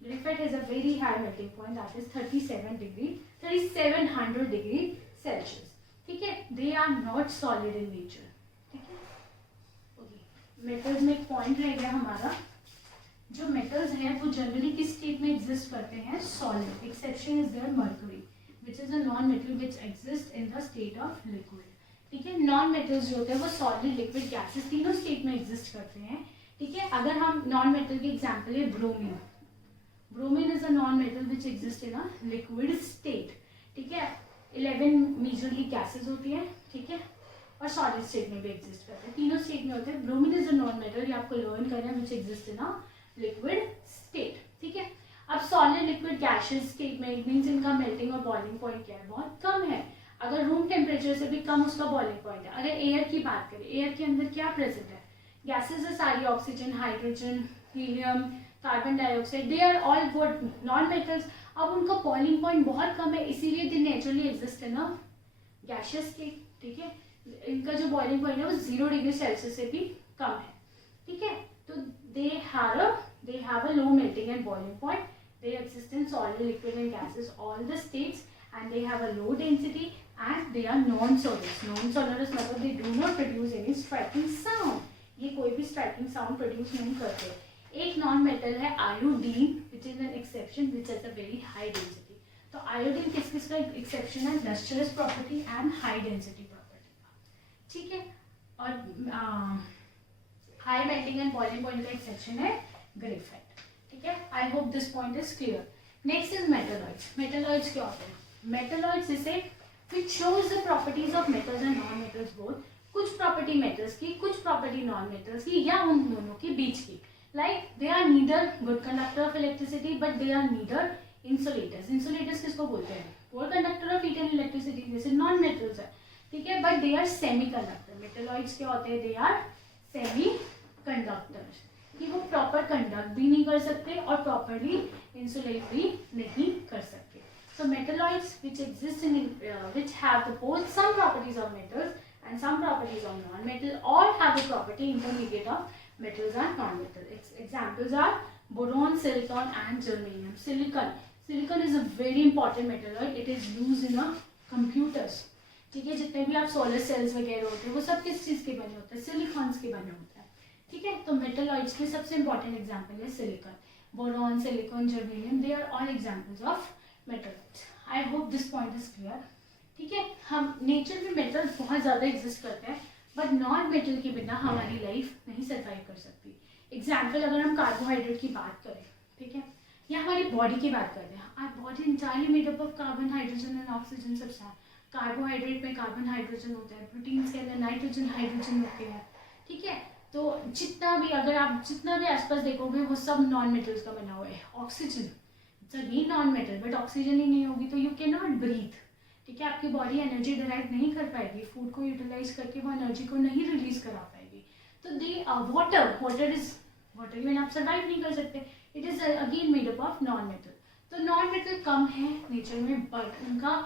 Graphite has a very high melting point, that is 3700 degree Celsius, ठीक है। They are not solid in nature, ठीक है। ओके, मेटल्स में एक पॉइंट रह गया हमारा, जो मेटल्स हैं वो जनरली किस स्टेट में एग्जिस्ट करते हैं, solid. Exception is there mercury which is a non metal which exist in the state of liquid, ठीक है। नॉन मेटल्स जो होते हैं वो सॉलिड, लिक्विड, गैसेस तीनों स्टेट में एग्जिस्ट करते हैं, ठीक है। अगर हम नॉन मेटल की एग्जाम्पल है bromine. Bromine is a non metal which exist in a liquid state, ठीक है। 11 मेजरली गैसेस होती है, ठीक है, और सॉलिड स्टेट में भी एग्जिस्ट करते हैं, तीनों स्टेट में होते हैं। Bromine is a non metal, ये आपको लर्न करना है, विच exist in a liquid state, ठीक है। अब सॉलिड, लिक्विड, गैसियस स्टेट में मीन्स इनका मेल्टिंग और बॉइलिंग पॉइंट क्या है, बहुत कम है। अगर रूम टेम्परेचर से भी कम उसका बॉइलिंग पॉइंट है। अगर एयर की बात करें, एयर के अंदर क्या प्रेजेंट है, गैसेस है सारी, oxygen, hydrogen, helium, carbon dioxide, they are all good non metals. अब उनका बॉइलिंग पॉइंट बहुत कम है, इसीलिए they naturally exist in a gaseous state, ठीक है। इनका जो बॉइलिंग पॉइंट है वो 0 डिग्री सेल्सियस से भी कम है, ठीक है। तो they have a low melting and boiling point, they exist in solid, liquid and gases, all the states, and they have a low density and they are non sonorous. Non sonorous मतलब they do not produce any striking sound, ये कोई भी स्ट्राइकिंग साउंड प्रोड्यूस नहीं करते। एक नॉन मेटल है iodine which is an exception which has a very high density. तो आयोडीन किस किस का एक्सेप्शन है, lustrous property and high density property का, ठीक है। और high melting and boiling point का एक्सेप्शन है ग्रेफाइट, ठीक है। आई hope this point is clear. Next is metalloids. Metalloids क्या होते हैं, मेटलॉइड्स इसे which shows the properties of metals and non-metals both, कुछ प्रॉपर्टी मेटल्स की, कुछ प्रॉपर्टी नॉन मेटल्स की, या उन दोनों के बीच की. Like they are neither good conductor of electricity but they are neither insulators. Insulators किसको बोलते हैं? Poor conductor of heat and electricity, जैसे नॉन मेटल्स है, ठीक है, but they are semi conductor. Metalloids क्या होते हैं? दे आर सेमी कंडक्टर्स, कि वो प्रॉपर कंडक्ट भी नहीं कर सकते और प्रॉपरली इंसुलेट भी नहीं कर सकते. So metalloids which exist in which have the both some properties of metals and some properties of non-metal, all have the property intermediate of metals and non-metal. Examples are boron, silicon and germanium. Silicon is a very important metalloid. It is used in a computers. ठीक है, जितने भी आप सोलर सेल्स वगैरह होते हैं वो सब किस चीज़ के बने होते हैं? सिलिकॉन्स के बने होते हैं. ठीक है, तो मेटलॉइड्स के सबसे इंपॉर्टेंट एग्जाम्पल है silicon. Boron, silicon, germanium, they are all examples of metals. I hope this point is clear. ठीक है, हम नेचर में मेटल्स बहुत ज़्यादा एग्जिस्ट करते हैं बट नॉन मेटल के बिना हमारी लाइफ नहीं सर्वाइव कर सकती. एग्जाम्पल अगर हम कार्बोहाइड्रेट की बात करें, ठीक है, या हमारी बॉडी की बात करते हैं, our body entirely made up of carbon, hydrogen and oxygen substance. Carbohydrate में कार्बन हाइड्रोजन होता है, प्रोटीन्स के अंदर नाइट्रोजन हाइड्रोजन होते हैं. ठीक है, तो जितना भी अगर आप जितना भी आसपास देखोगे वो सब नॉन मेटल्स का बना हुआ है. ऑक्सीजन ये नॉन मेटल बट ऑक्सीजन ही नहीं होगी तो यू कैन नॉट ब्रीथ. ठीक है, आपकी बॉडी एनर्जी डिराइव नहीं कर पाएगी, फूड को यूटिलाइज करके वो एनर्जी को नहीं रिलीज करा पाएगी. तो दे वाटर इवन आप सर्वाइव नहीं कर सकते. It is again made up of non metal. तो नॉन मेटल कम है नेचर में बट उनका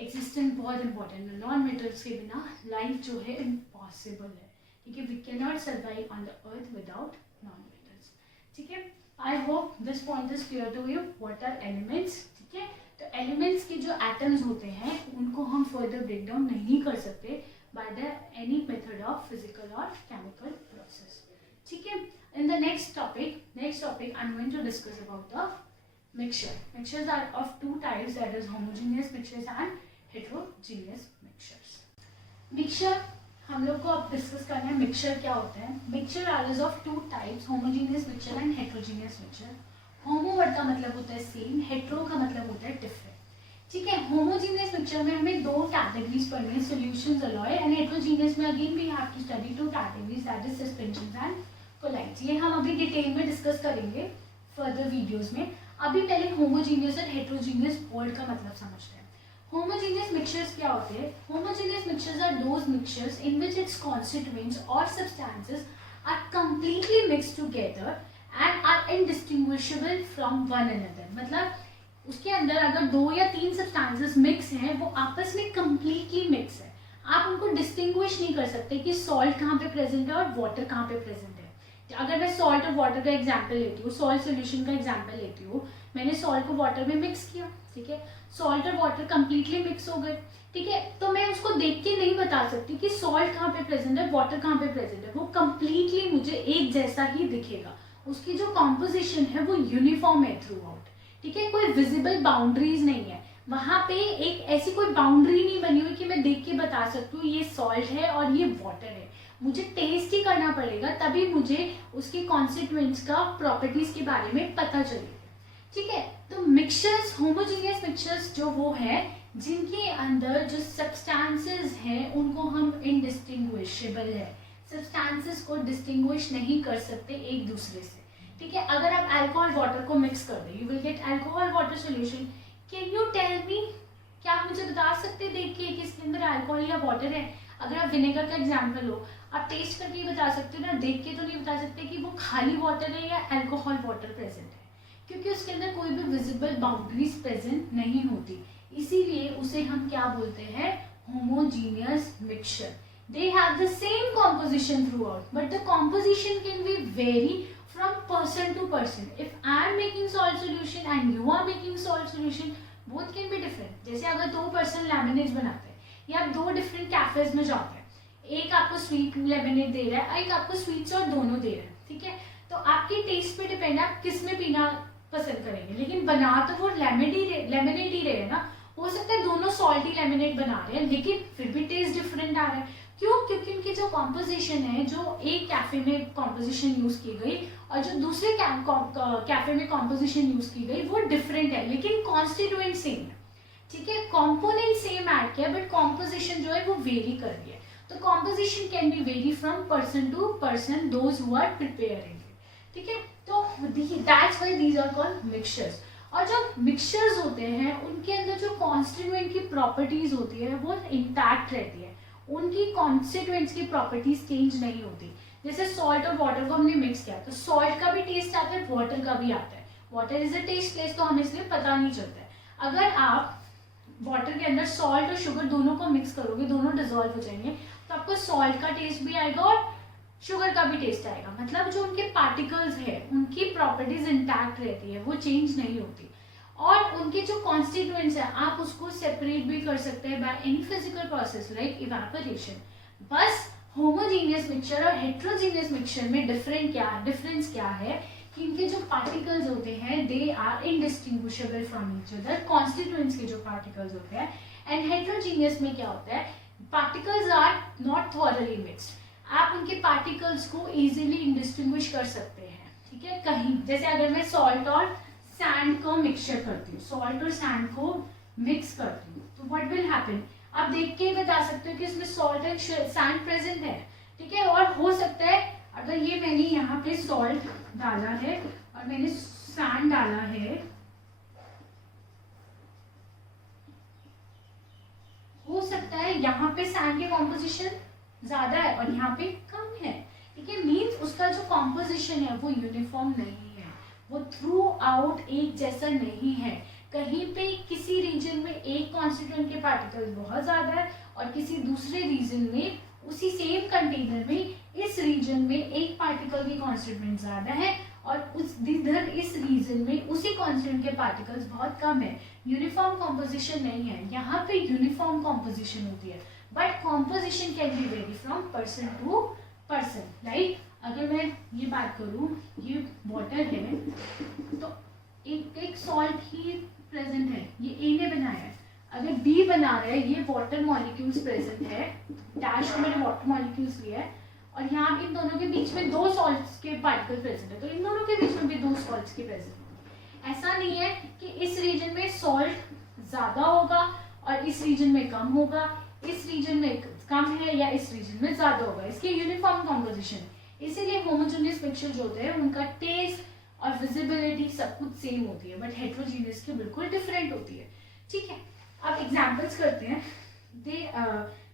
एग्जिस्टेंस बहुत इंपॉर्टेंट है. नॉन मेटल्स के बिना लाइफ जो है इम्पॉसिबल है. ठीक है, we can not survive on the earth without non metals. ठीक है, I hope this point is clear to you. What are elements? ठीक है, तो elements के जो atoms होते हैं उनको हम further breakdown नहीं कर सकते by the any method of physical or chemical process. ठीक है, in the next topic I'm going to discuss about the mixture. Mixtures are of two types, that is homogeneous mixtures and heterogeneous mixtures. Mixture हम लोग को अब डिस्कस करना है मिक्सचर क्या होता है. Mixture are of two types, homogeneous mixture and heterogeneous mixture. Homo word का मतलब होता है सेम, हेट्रो का मतलब होता है डिफरेंट. ठीक है, होमोजेनियस मिक्सचर में हमें दो कैटेगरीज पढ़नी है, सॉल्यूशंस, अलॉय, एंड हेट्रोजीनियस में again we have to study two categories, that is suspensions and colloids. ये हम अभी डिटेल में डिस्कस करेंगे फर्दर वीडियोज में. अभी पहले होमोजेनियस और हेट्रोजीनियस वर्ड का मतलब समझते हैं. Homogeneous mixtures क्या होते हैं? Homogeneous mixtures are those mixtures in which its constituents or substances are completely mixed together and are indistinguishable from one another. मतलब उसके अंदर अगर दो या तीन substances mix हैं वो आपस में completely mix है. आप उनको distinguish नहीं कर सकते कि salt कहाँ पे present है और water कहाँ पे present है. अगर मैं salt और water का example लेती हूँ, salt solution का example लेती हूँ, मैंने salt को water में mix किया, ठीक है, सॉल्ट और वाटर कंप्लीटली मिक्स हो गए. ठीक है, तो मैं उसको देख के नहीं बता सकती कि सॉल्ट कहाँ पे प्रेजेंट है, वाटर कहाँ पे प्रेजेंट है. वो कंप्लीटली मुझे एक जैसा ही दिखेगा. उसकी जो कॉम्पोजिशन है वो यूनिफॉर्म है थ्रू आउट. ठीक है, कोई विजिबल बाउंड्रीज नहीं है वहाँ पे. एक ऐसी कोई बाउंड्री नहीं बनी हुई कि मैं देख के बता सकती हूँ ये सॉल्ट है और ये वाटर है. मुझे टेस्ट ही करना पड़ेगा तभी मुझे उसके कॉन्स्टिट्यूएंट्स का प्रॉपर्टीज के बारे में पता चलेगा. ठीक है, तो मिक्सचर्स, होमोजेनियस मिक्सचर्स जो वो है जिनके अंदर जो सब्सटेंसेस हैं उनको हम इनडिस्टिंग्विशेबल है. सब्सटेंसेस को डिस्टिंग्विश नहीं कर सकते एक दूसरे से. ठीक है, अगर आप अल्कोहल वाटर को मिक्स कर दें, you will get alcohol water solution. Can you tell me, क्या आप मुझे बता सकते देख के कि इसके अंदर अल्कोहल या वाटर है? अगर आप विनेगर का एग्जाम्पल हो, आप टेस्ट करके ही बता सकते हो ना, देख के तो नहीं बता सकते कि वो खाली वाटर है या अल्कोहल वाटर प्रेजेंट है, क्योंकि उसके अंदर कोई भी विजिबल बाउंड्रीज प्रेजेंट नहीं होती. इसीलिए उसे हम क्या बोलते हैं? Homogeneous mixture. They have the same composition throughout but the composition can be vary from person to person. If I am making salt solution and you are making salt solution, both can be different. जैसे अगर दो पर्सन लेमनेड बनाते हैं या आप दो डिफरेंट कैफेज में जाते हैं, एक आपको स्वीट लेमनेड दे रहा है, एक आपको स्वीट और दोनों दे रहा है. ठीक है, तो आपके टेस्ट पे डिपेंड है आप किस में पीना पसंद करेंगे. लेकिन बना तो वो लेमनेड ही रहे ना. हो सकता है दोनों सॉल्टी लेमनेड बना रहे हैं लेकिन फिर भी टेस्ट डिफरेंट आ रहा है. क्यों? क्योंकि उनकी जो कॉम्पोजिशन है, जो एक कैफे में कॉम्पोजिशन यूज की गई और जो दूसरे कैफे में कॉम्पोजिशन यूज की गई वो डिफरेंट है लेकिन कॉन्स्टिट्यूएंट सेम है. ठीक है, कंपोनेंट सेम ऐड किया बट कॉम्पोजिशन जो है वो वेरी कर रही है। तो composition can be vary from person to person, those who are preparing it. ठीक है, तो that's why these are called mixtures. और जो मिक्सचर्स होते हैं उनके अंदर जो कॉन्स्टिट्यूएंट की प्रॉपर्टीज होती है वो इंटैक्ट रहती है, उनकी कॉन्स्टिट्यूएंट्स की प्रॉपर्टीज चेंज नहीं होती। जैसे सॉल्ट और वाटर को हमने मिक्स किया तो सॉल्ट का भी टेस्ट आता है, वाटर का भी आता है। वाटर इज अ टेस्टलेस, तो हमें इसलिए पता नहीं चलता है। अगर आप वाटर के अंदर सॉल्ट और शुगर दोनों को मिक्स करोगे, दोनों डिजोल्व हो जाएंगे, तो आपको सॉल्ट का टेस्ट भी आएगा और शुगर का भी टेस्ट आएगा। मतलब जो उनके पार्टिकल्स है उनकी प्रॉपर्टीज इंटैक्ट रहती है, वो चेंज नहीं होती। और उनके जो कॉन्स्टिट्यूएंट्स है आप उसको सेपरेट भी कर सकते हैं by any physical process like evaporation. बस होमोजीनियस मिक्सचर और हेट्रोजीनियस मिक्सचर में डिफरेंस क्या है कि इनके जो पार्टिकल्स होते हैं they are indistinguishable from each other, constituents के जो पार्टिकल्स होते हैं। एंड हेट्रोजीनियस में क्या होता है, particles are not thoroughly mixed, आप उनके पार्टिकल्स को इजीली इंडिस्टिंग्विश कर सकते हैं। ठीक है, कहीं जैसे अगर मैं सॉल्ट और सैंड को मिक्सचर करती हूँ, सॉल्ट और सैंड को मिक्स करती हूँ, तो व्हाट विल हैपन, आप देख के ही बता सकते हो कि इसमें सॉल्ट एंड सैंड प्रेजेंट है। ठीक है, और हो सकता है अगर ये मैंने यहाँ पे सॉल्ट डाला है और मैंने सैंड डाला है, हो सकता है यहाँ पे सैंड की कॉम्पोजिशन ज्यादा है और यहाँ पे कम है। ठीक है, मीन्स उसका जो कॉम्पोजिशन है वो यूनिफॉर्म नहीं है, वो थ्रू आउट एक जैसा नहीं है। कहीं पे किसी रीजन में एक कॉन्स्टिट्यूएंट के पार्टिकल्स बहुत ज्यादा है और किसी दूसरे रीजन में उसी सेम कंटेनर में इस रीजन में एक पार्टिकल की कॉन्स्टिट्यूएंट ज्यादा है और उस इधर इस रीजन में उसी कॉन्स्टिट्यूएंट के पार्टिकल्स बहुत कम है। यूनिफॉर्म कॉम्पोजिशन नहीं है, यहाँ पे यूनिफॉर्म कॉम्पोजिशन होती है but composition can be vary from person to person. Like अगर मैं ये बात करूँ, ये वाटर है तो एक सॉल्ट ही प्रेजेंट है, ये ए ने बनाया है। अगर बी बना रहा है, ये वाटर मॉलिक्यूल्स प्रेजेंट है, डैश में मैंने वाटर मॉलिक्यूल्स लिया है और यहाँ इन दोनों के बीच में दो सॉल्ट्स के पार्टिकल प्रेजेंट है, तो इन दोनों के बीच में भी दो सॉल्ट्स के प्रेजेंट है। ऐसा नहीं है कि इस रीजन में सॉल्ट ज्यादा होगा और इस रीजन में कम होगा, इस रीजन में कम है या इस रीजन में ज्यादा होगा, इसकी यूनिफॉर्म कॉम्पोजिशन। इसीलिए होमोजेनियस मिक्सचर जो होते हैं उनका टेस्ट और विजिबिलिटी सब कुछ सेम होती है बट हेट्रोजीनियस की बिल्कुल डिफरेंट होती है। ठीक है, अब एग्जांपल्स करते हैं। The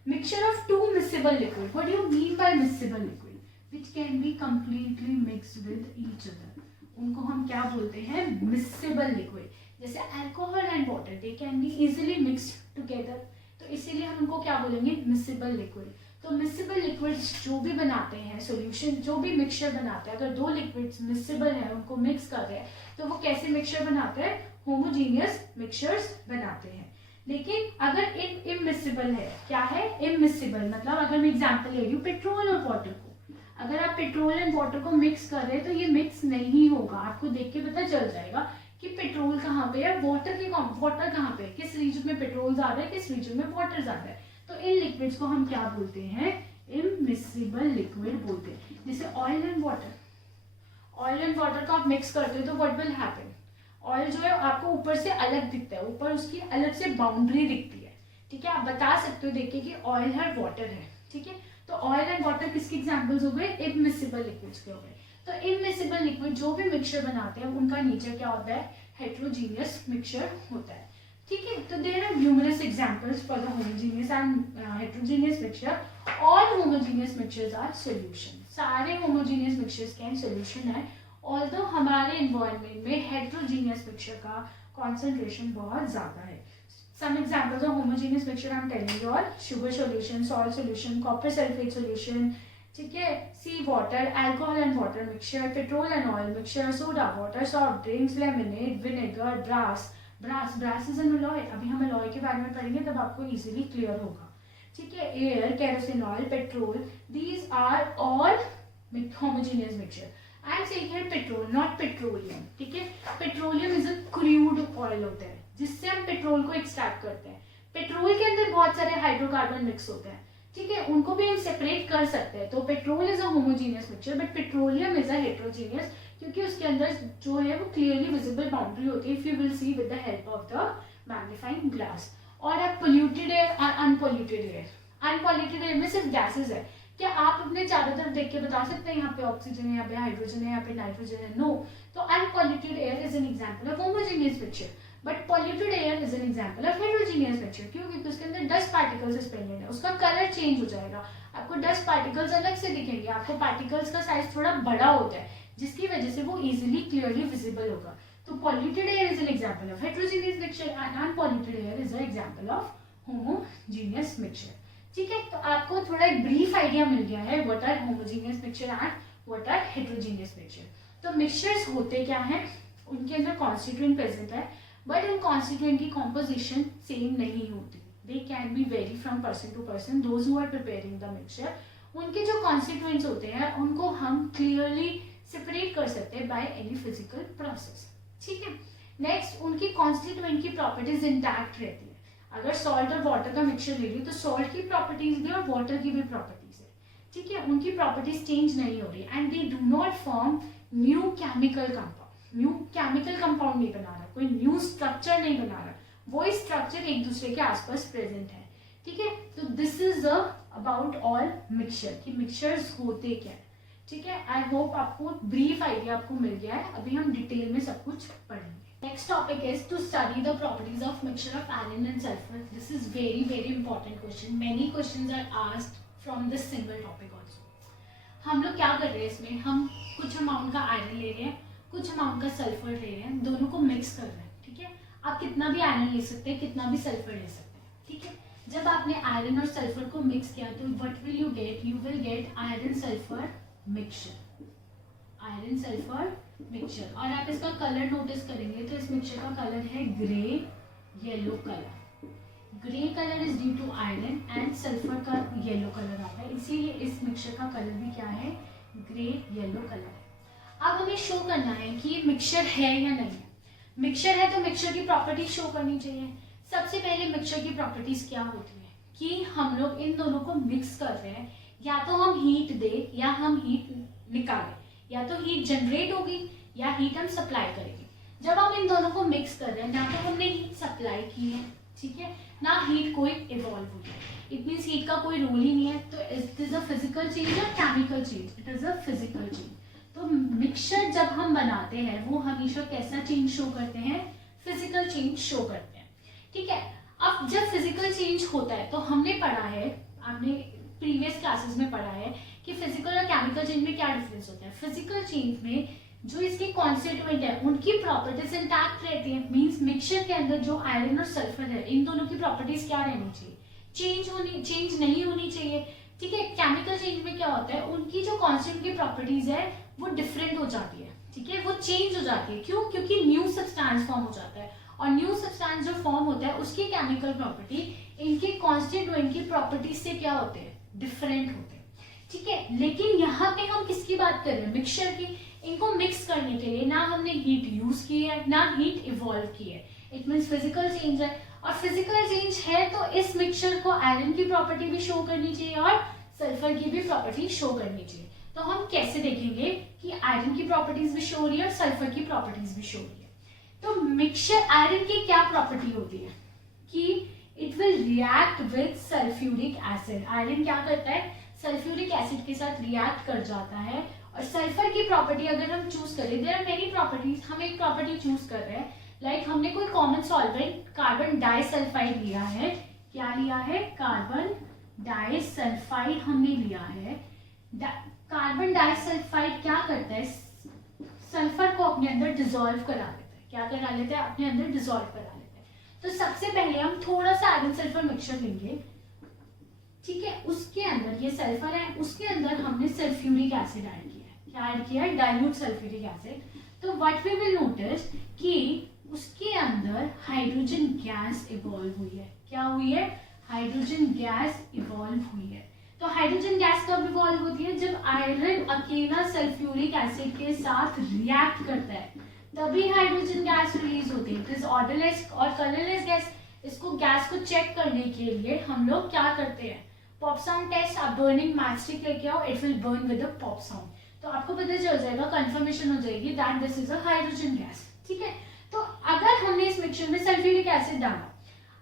mixture of two miscible liquid, what do you mean by miscible liquid, which can be completely mixed with each other, उनको हम क्या बोलते हैं, मिक्सेबल लिक्विड। जैसे alcohol and water, they can be easily mixed together, तो इसीलिए हम उनको क्या बोलेंगे, मिक्सेबल लिक्विड। तो मिक्सेबल लिक्विड्स जो भी बनाते हैं सॉल्यूशन, जो भी मिक्सचर बनाते हैं, अगर दो लिक्विड्स मिक्सेबल है उनको मिक्स कर रहे हैं तो वो कैसे मिक्सचर बनाते हैं, होमोजीनियस मिक्सचर्स बनाते हैं। लेकिन अगर इमिक्सेबल है, क्या है इमिक्सेबल, मतलब अगर मैं एग्जांपल ले रही हूँ पेट्रोल और वाटर को, अगर आप पेट्रोल एंड वाटर को मिक्स कर रहे हैं तो ये मिक्स नहीं होगा, आपको देख के पता चल जाएगा कि पेट्रोल कहाँ पे है, वाटर कहाँ पे है, किस रीजन में पेट्रोल ज्यादा है, किस रीजन में वाटर ज्यादा है। तो इन लिक्विड्स को हम क्या बोलते हैं, इमिक्सेबल लिक्विड बोलते हैं। जैसे oil and water, oil and water को आप मिक्स करते हो तो व्हाट विल हैपन, ऑयल जो है आपको ऊपर से अलग दिखता है, ऊपर उसकी अलग से बाउंड्री दिखती है। ठीक है, आप बता सकते हो देखिए कि ऑयल है वाटर है। ठीक है, तो ऑयल एंड वाटर किसके एग्जांपल्स हो गए, इमिक्सेबल लिक्विड्स के हो गए। तो इमिक्सेबल लिक्विड जो भी मिक्सचर बनाते हैं उनका नेचर क्या होता है, हेट्रोजीनियस मिक्सचर होता है। ठीक है, तो there are numerous examples for the homogeneous and heterogeneous mixture. All homogeneous mixtures are solution, सारे होमोजेनियस मिक्सचर्स के सॉल्यूशन है। ऑल्दो हमारे एनवायरनमेंट में हेट्रोजीनियस मिक्सचर का कॉन्सेंट्रेशन बहुत ज्यादा है। Some examples of homogeneous mixture I'm telling you all: sugar solution, salt solution, copper sulfate solution, ठीक है, sea water, alcohol and water mixture, petrol and oil mixture, soda water, soft drinks, lemonade, vinegar, brass is an alloy। अभी हम alloy के बारे में पढ़ेंगे तब आपको easily clear होगा। ठीक है, air, kerosene oil, petrol, these are all homogeneous mixture। I am saying here petrol, not petroleum। ठीक है, petroleum is a crude oil होता है जिससे हम पेट्रोल को एक्सट्रैक्ट करते हैं। पेट्रोल के अंदर बहुत सारे हाइड्रोकार्बन मिक्स होते हैं। ठीक है, उनको भी हम सेपरेट कर सकते हैं। तो petrol is a homogeneous mixture but petroleum is a heterogeneous, क्योंकि उसके अंदर जो है वो क्लियरली विजिबल बाउंड्री होती है if you will see with the help of the magnifying glass. और अब पोल्यूटेड एयर और अनपोल्यूटेड एयर। अनपोल्यूटेड एयर में सिर्फ गैसेज है। क्या आप अपने चारों तरफ देख के बता सकते हैं यहाँ पे ऑक्सीजन है, यहाँ पे हाइड्रोजन है, यहाँ पे नाइट्रोजन है? नो। तो unpolluted air is an example of homogeneous mixture, but polluted air is an example of heterogeneous mixture. क्यों? क्योंकि उसके अंदर डस्ट पार्टिकल्स सस्पेंडेड है, उसका कलर चेंज हो जाएगा, आपको डस्ट पार्टिकल्स अलग से दिखेंगे, आपको पार्टिकल्स का साइज थोड़ा बड़ा होता है जिसकी वजह से वो इजीली क्लियरली विजिबल होगा। तो polluted air is an example of heterogeneous mixture and unpolluted air is an example of homogeneous mixture। ठीक है, तो आपको थोड़ा एक ब्रीफ आइडिया मिल गया है what are homogeneous mixture and what are heterogeneous mixture. तो मिक्सचर्स होते क्या हैं? उनके अंदर कॉन्स्टिट्यूएंट प्रेजेंट है, बट उन कॉन्स्टिट्यूएंट की कॉम्पोजिशन सेम नहीं होती। They can be vary from person to person, those who are preparing the mixture. उनके जो कॉन्स्टिट्यूएंट्स होते हैं उनको हम क्लियरली सेपरेट कर सकते हैं बाय एनी फिजिकल प्रोसेस। ठीक है, नेक्स्ट उनकी कॉन्स्टिट्यूएंट की प्रॉपर्टीज इंटैक्ट रहती है। अगर सॉल्ट और वाटर का मिक्सचर ले ली तो सॉल्ट की प्रॉपर्टीज भी और वाटर की भी प्रॉपर्टीज है। ठीक है, उनकी प्रॉपर्टीज चेंज नहीं हो रही and they do not form new chemical compound. New chemical compound नहीं बना रहा, कोई न्यू स्ट्रक्चर नहीं बना रहा, वही स्ट्रक्चर एक दूसरे के आसपास प्रेजेंट है। ठीक है, तो this is about all mixture कि मिक्सचर्स होते क्या है। ठीक है, आई होप आपको ब्रीफ आइडिया आपको मिल गया है। अभी हम डिटेल में सब कुछ पढ़ेंगे। Next topic is to study the properties of mixture of iron and sulphur. This is very very important question. Many questions are asked from this single topic also. हम लोग क्या कर रहे हैं इसमें, हम कुछ अमाउंट का आयरन ले रहे हैं, कुछ अमाउंट का सल्फर ले रहे हैं, दोनों को मिक्स कर रहे हैं। ठीक है, आप कितना भी आयरन ले सकते हैं, कितना भी सल्फर ले सकते हैं। ठीक है, जब आपने आयरन और सल्फर को मिक्स किया तो what will you get? You will gate iron sulphur mixture, iron sulphur mixture. और आप इसका कलर नोटिस करेंगे तो इस मिक्सचर का कलर है grey yellow colour. Grey colour is due to iron and sulphur का येलो कलर आता है, इसीलिए इस मिक्सचर का कलर भी क्या है? ग्रे येलो कलर है। अब हमें शो करना है कि ये मिक्सचर है या नहीं है। मिक्सचर है तो मिक्सचर की प्रॉपर्टीज शो करनी चाहिए। सबसे पहले मिक्सचर की प्रॉपर्टीज क्या होती है कि हम लोग इन दोनों को मिक्स कर रहे हैं, या तो हम हीट दे या हम हीट निकालें, या तो हीट जनरेट होगी या हीट हम सप्लाई करेंगे। जब हम इन दोनों को मिक्स कर रहे हैं, ना तो हमने हीट सप्लाई की है, ठीक है, ना हीट कोई इवॉल्व हुई है। इट मीन्स हीट का कोई रोल ही नहीं है। तो it is a physical change और chemical change, it is a physical change. तो मिक्सचर जब हम बनाते हैं वो हमेशा कैसा चेंज शो करते हैं? फिजिकल चेंज शो करते हैं। ठीक है, अब जब फिजिकल चेंज होता है तो हमने पढ़ा है, आपने प्रीवियस क्लासेस में पढ़ा है कि फिजिकल और केमिकल चेंज में क्या डिफरेंस होता है। फिजिकल चेंज में जो इसके कॉन्स्टिट्यूएंट है उनकी प्रॉपर्टीज इंटैक्ट रहती है। मींस मिक्सचर के अंदर जो आयरन और सल्फर है इन दोनों की प्रॉपर्टीज क्या रहनी चाहिए? चेंज नहीं होनी चाहिए। ठीक है, केमिकल चेंज में क्या होता है, उनकी जो कॉन्स्टेंट की प्रॉपर्टीज है वो डिफरेंट हो जाती है। ठीक है, वो चेंज हो जाती है। क्यों? क्योंकि न्यू सब्सटेंस फॉर्म हो जाता है और न्यू सब्सटेंस जो फॉर्म होता है उसकी केमिकल प्रॉपर्टी इनके कॉन्स्टिट्यूएंट की प्रॉपर्टीज से क्या होते हैं? डिफरेंट होते हैं। ठीक है, लेकिन यहाँ पे हम किसकी बात कर रहे हैं? मिक्सचर की। इनको मिक्स करने के लिए ना हमने हीट यूज की है ना हीट इवॉल्व की है। इट मीन्स फिजिकल चेंज है, और फिजिकल चेंज है तो इस मिक्सचर को आयरन की प्रॉपर्टी भी शो करनी चाहिए और सल्फर की भी प्रॉपर्टी शो करनी चाहिए। तो हम कैसे देखेंगे कि आयरन की प्रॉपर्टीज भी शो हो रही है और सल्फर की प्रॉपर्टीज भी शो हो रही है। तो मिक्सचर आयरन की क्या प्रॉपर्टी होती है कि it will react with sulphuric acid. Iron क्या करता है? सल्फ्यूरिक एसिड के साथ रिएक्ट कर जाता है। और सल्फर की प्रॉपर्टी अगर हम चूज करें, देयर आर मेनी प्रॉपर्टीज, हम एक प्रॉपर्टी चूज कर रहे हैं। लाइक हमने कोई कॉमन सॉल्वेंट कार्बन डाइसल्फाइड लिया है। क्या लिया है? कार्बन डाइसल्फाइड हमने लिया है। कार्बन डाइसल्फाइड क्या करता है? सल्फर को अपने अंदर डिसॉल्व करा लेता है। क्या करा लेता है? अपने अंदर डिसॉल्व करा लेता है। तो सबसे पहले हम थोड़ा सा आयरन सल्फर मिक्सचर लेंगे। ठीक है, उसके अंदर ये सल्फर है, उसके अंदर हमने सल्फ्यूरिक एसिड ऐड किया है। क्या ऐड किया है? Dilute sulphuric acid. तो व्हाट वी विल नोटिस कि उसके अंदर हाइड्रोजन गैस इवॉल्व हुई है। क्या हुई है? हाइड्रोजन गैस इवॉल्व हुई है। तो हाइड्रोजन गैस कब इवॉल्व होती है? जब आयरन अकेला सल्फ्यूरिक एसिड के साथ रिएक्ट करता है, तभी हाइड्रोजन गैस रिलीज होती है। दिस ऑर्डरलेस और कलरलेस गैस, इसको गैस को चेक करने के लिए हम लोग क्या करते हैं? Pop sound test. आप बर्निंग मैचस्टिक लेके आओ, it will burn with a pop sound. तो आपको पता चल जाएगा, कंफर्मेशन हो जाएगी that this is a hydrogen gas. ठीक है, तो अब अगर हमने इस मिक्सचर में सल्फ्यूरिक एसिड डाला,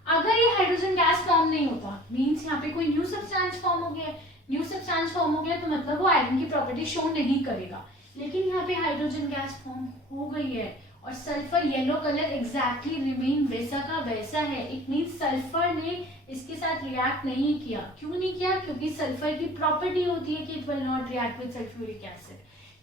अगर ये हाइड्रोजन गैस फॉर्म नहीं होता, मींस यहाँ पे कोई न्यू सब्सटेंस फॉर्म हो गया, न्यू सब्सटेंस फॉर्म हो गया तो मतलब वो आयरन की प्रॉपर्टी शो नहीं करेगा। लेकिन यहाँ पे हाइड्रोजन गैस फॉर्म हो गई है और sulphur yellow colour exactly remain वैसा का वैसा है। इट मींस सल्फर ने इसके साथ रिएक्ट नहीं किया। क्यों नहीं किया? क्योंकि सल्फर की प्रॉपर्टी होती है कि it will not react with sulphuric acid,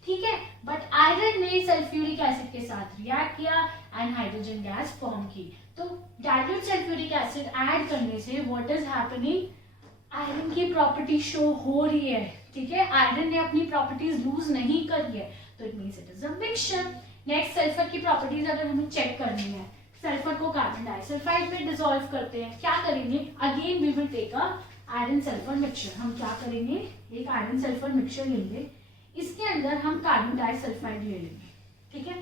ठीक है। बट आयरन ने सल्फ्यूरिक एसिड के साथ रिएक्ट किया एंड हाइड्रोजन गैस फॉर्म की। तो डाइल्यूट सल्फ्यूरिक एसिड ऐड करने से व्हाट इज हैपनिंग, आयरन की प्रॉपर्टी शो हो रही है, ठीक है। आयरन ने अपनी प्रॉपर्टीज लूज नहीं करी है, तो it means it is a mixture. Next sulphur की प्रॉपर्टीज अगर हमें चेक करनी है, सल्फर को कार्बन डाइसल्फाइड में डिसॉल्व करते हैं, क्या करेंगे? Again we will take a iron sulphur mixture. हम क्या करेंगे? एक आयरन सल्फर मिक्सचर लेंगे, इसके अंदर हम कार्बन डाइसल्फाइड ले लेंगे, ठीक है।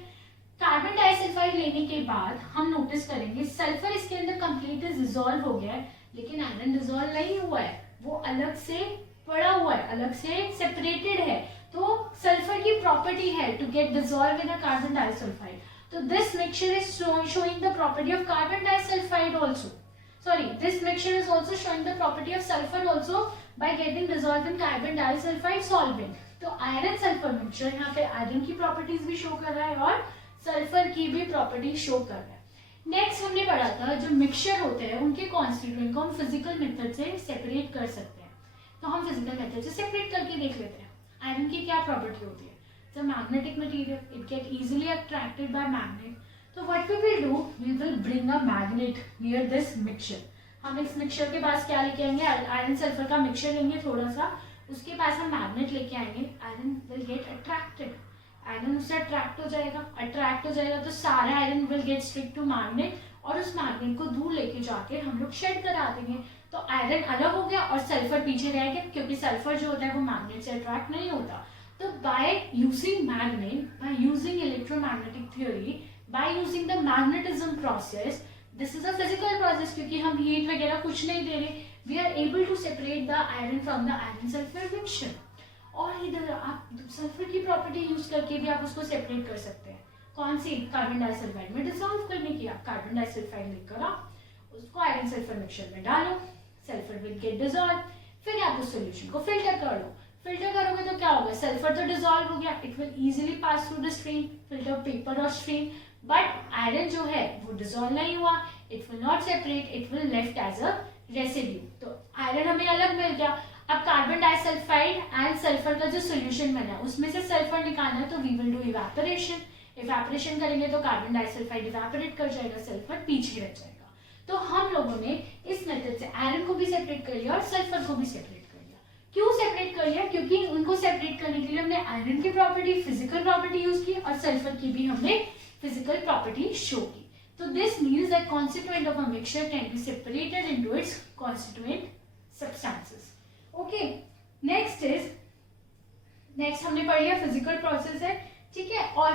कार्बन डाइसल्फाइड लेने के बाद हम नोटिस करेंगे सल्फर इसके अंदर कंप्लीटली डिसॉल्व हो गया है, लेकिन आयरन डिसॉल्व नहीं हुआ है, वो अलग से पड़ा हुआ है, अलग से सेपरेटेड है। तो सल्फर की प्रॉपर्टी है to get dissolve in a carbon disulphide. तो this mixture is showing the property of carbon disulfide also. Sorry, this mixture is also showing the property of sulfur also by getting dissolved in carbon disulfide solvent. तो आयरन सल्फर मिक्सचर यहाँ पे आयरन की प्रॉपर्टीज भी शो कर रहा है और सल्फर की भी प्रॉपर्टी शो कर रहा है। नेक्स्ट हमने पढ़ा था जो मिक्सचर होते हैं उनके कॉन्स्टिट्यूएंट को हम फिजिकल मेथड से सेपरेट कर सकते हैं। तो हम फिजिकल मेथड से सेपरेट करके देख लेते हैं। आयरन की क्या प्रॉपर्टी होती है? It's a magnetic material, it get easily attracted by magnet. तो what we will do, we will bring a magnet near this mixture. हम इस मिक्सचर के पास क्या लेके आएंगे? आयरन सल्फर का मिक्सचर लेंगे थोड़ा सा, उसके पास हम मैग्नेट लेके आएंगे। Iron will get attracted, iron उससे अट्रैक्ट हो जाएगा तो सारा iron will get stick to magnet और उस मैग्नेट को दूर लेके जाके हम लोग शेड करा देंगे। तो आयरन अलग हो गया और सल्फर पीछे रह गया, क्योंकि सल्फर जो होता है वो मैग्नेट से अट्रैक्ट नहीं होता। तो by using magnet, by using electromagnetic theory, by using the magnetism process, this is a physical process, क्योंकि हम हीट वगैरह कुछ नहीं दे रहे, we are able to separate the iron from the iron sulphur mixture. और इधर आप सल्फर की प्रॉपर्टी यूज करके भी आप उसको सेपरेट कर सकते हैं। कौन सी? कार्बन डाइसल्फाइड में डिसॉल्व करने की। आप कार्बन डाइसल्फाइड लेकर आप उसको आयरन सल्फर मिक्सचर में डालो, सल्फर विल गेट डिसॉल्व, फिर आप उस सॉल्यूशन को फिल्टर कर लो। फिल्टर करोगे तो क्या होगा? सल्फर तो डिसॉल्व हो गया, it will easily pass through the stream, filter paper और स्ट्रीम। बट आयरन जो है वो डिसॉल्व नहीं हुआ, it will not separate, it will left as a residue. तो आयरन हमें अलग मिल गया। अब कार्बन डाइसल्फाइड एंड सल्फर का जो सॉल्यूशन बना उसमें से सल्फर निकालना है, तो we will do evaporation. Evaporation करेंगे तो कार्बन डाइसल्फाइड इवेपोरेट कर जाएगा, सल्फर पीछे रह जाएगा। तो हम लोगों ने इस मेथड से आयरन को भी सेपरेट कर लिया और सल्फर को भी सेपरेट कर लिया। क्यों सेपरेट कर लिया? क्योंकि उनको सेपरेट करने के लिए हमने आयरन की प्रॉपर्टी, फिजिकल प्रॉपर्टी यूज की और सल्फर की भी हमने फिजिकल प्रॉपर्टी शो की। तो this means that constituent of a mixture can be separated into its constituent substances. Okay, next हमने पढ़ लिया फिजिकल प्रोसेस है, ठीक है। और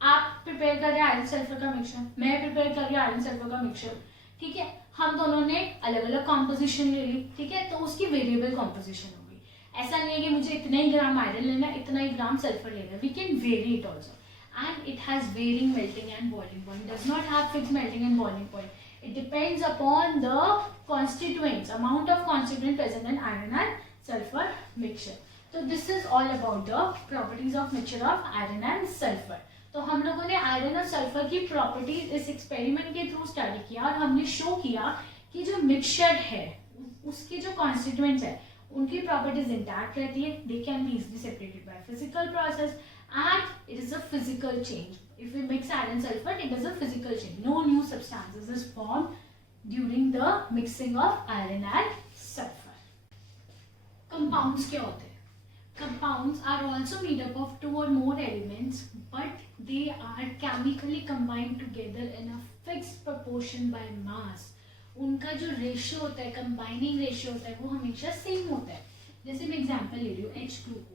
आप प्रिपेयर कर रहे हैं आयरन सल्फर का मिक्सचर, मैं प्रिपेयर कर रही हूँ आयरन सल्फर का मिक्सचर, ठीक है। हम दोनों ने अलग अलग कॉम्पोजिशन ले ली, ठीक है। तो उसकी वेरिएबल कॉम्पोजिशन होगी। ऐसा नहीं है कि मुझे इतना ही ग्राम आयरन लेना है, इतना ही ग्राम सल्फर लेना है। We can vary it also and it has varying melting and boiling point, does not have fixed melting and boiling point. It depends upon the constituents, amount of constituent present in iron and sulfur mixture. So this is all about the properties of mixture of iron and sulfur. तो हम लोगों ने आयरन और सल्फर की प्रॉपर्टीज इस एक्सपेरिमेंट के थ्रू स्टडी किया और हमने शो किया कि जो मिक्सचर है उसके जो कॉन्स्टिट्यूएंट्स है उनकी प्रॉपर्टीज इंटैक्ट रहती है, दे can be easily separated by physical process and it is a physical change. If we mix iron sulfur, it is a physical change. No new substances is formed during the mixing of iron and sulfur. Compounds क्या होते हैं? Compounds are also made up of two or more elements, but they are chemically combined together in a fixed proportion by mass. उनका जो रेशियो होता है, कंबाइनिंग रेशियो होता है, वो हमेशा सेम होता है। जैसे मैं एग्जांपल ले रही हूँ H2 को,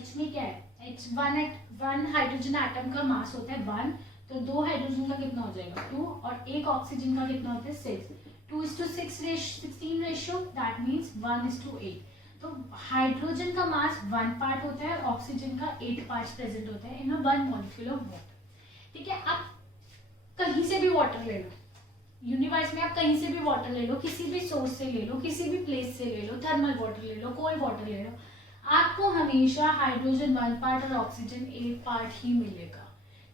H में क्या है? वन हाइड्रोजन एटम का मास होता है 1, तो 2 हाइड्रोजन का कितना हो जाएगा 2 और 1 ऑक्सीजन का कितना होता है 6, 2:16 रेशियो, दैट मीन्स 1:8। तो हाइड्रोजन का मास 1 पार्ट होता है और ऑक्सीजन का 8 पार्ट्स प्रेजेंट होता है इन 1 मॉलिक्यूल ऑफ वाटर, ठीक है। अब कहीं से भी वाटर ले लो, यूनिवर्स में आप कहीं से भी वाटर ले लो, किसी भी सोर्स से ले लो, किसी भी प्लेस से ले लो, थर्मल वाटर ले लो, कोल्ड वाटर ले लो, आपको हमेशा हाइड्रोजन 1 पार्ट और ऑक्सीजन 8 पार्ट ही मिलेगा।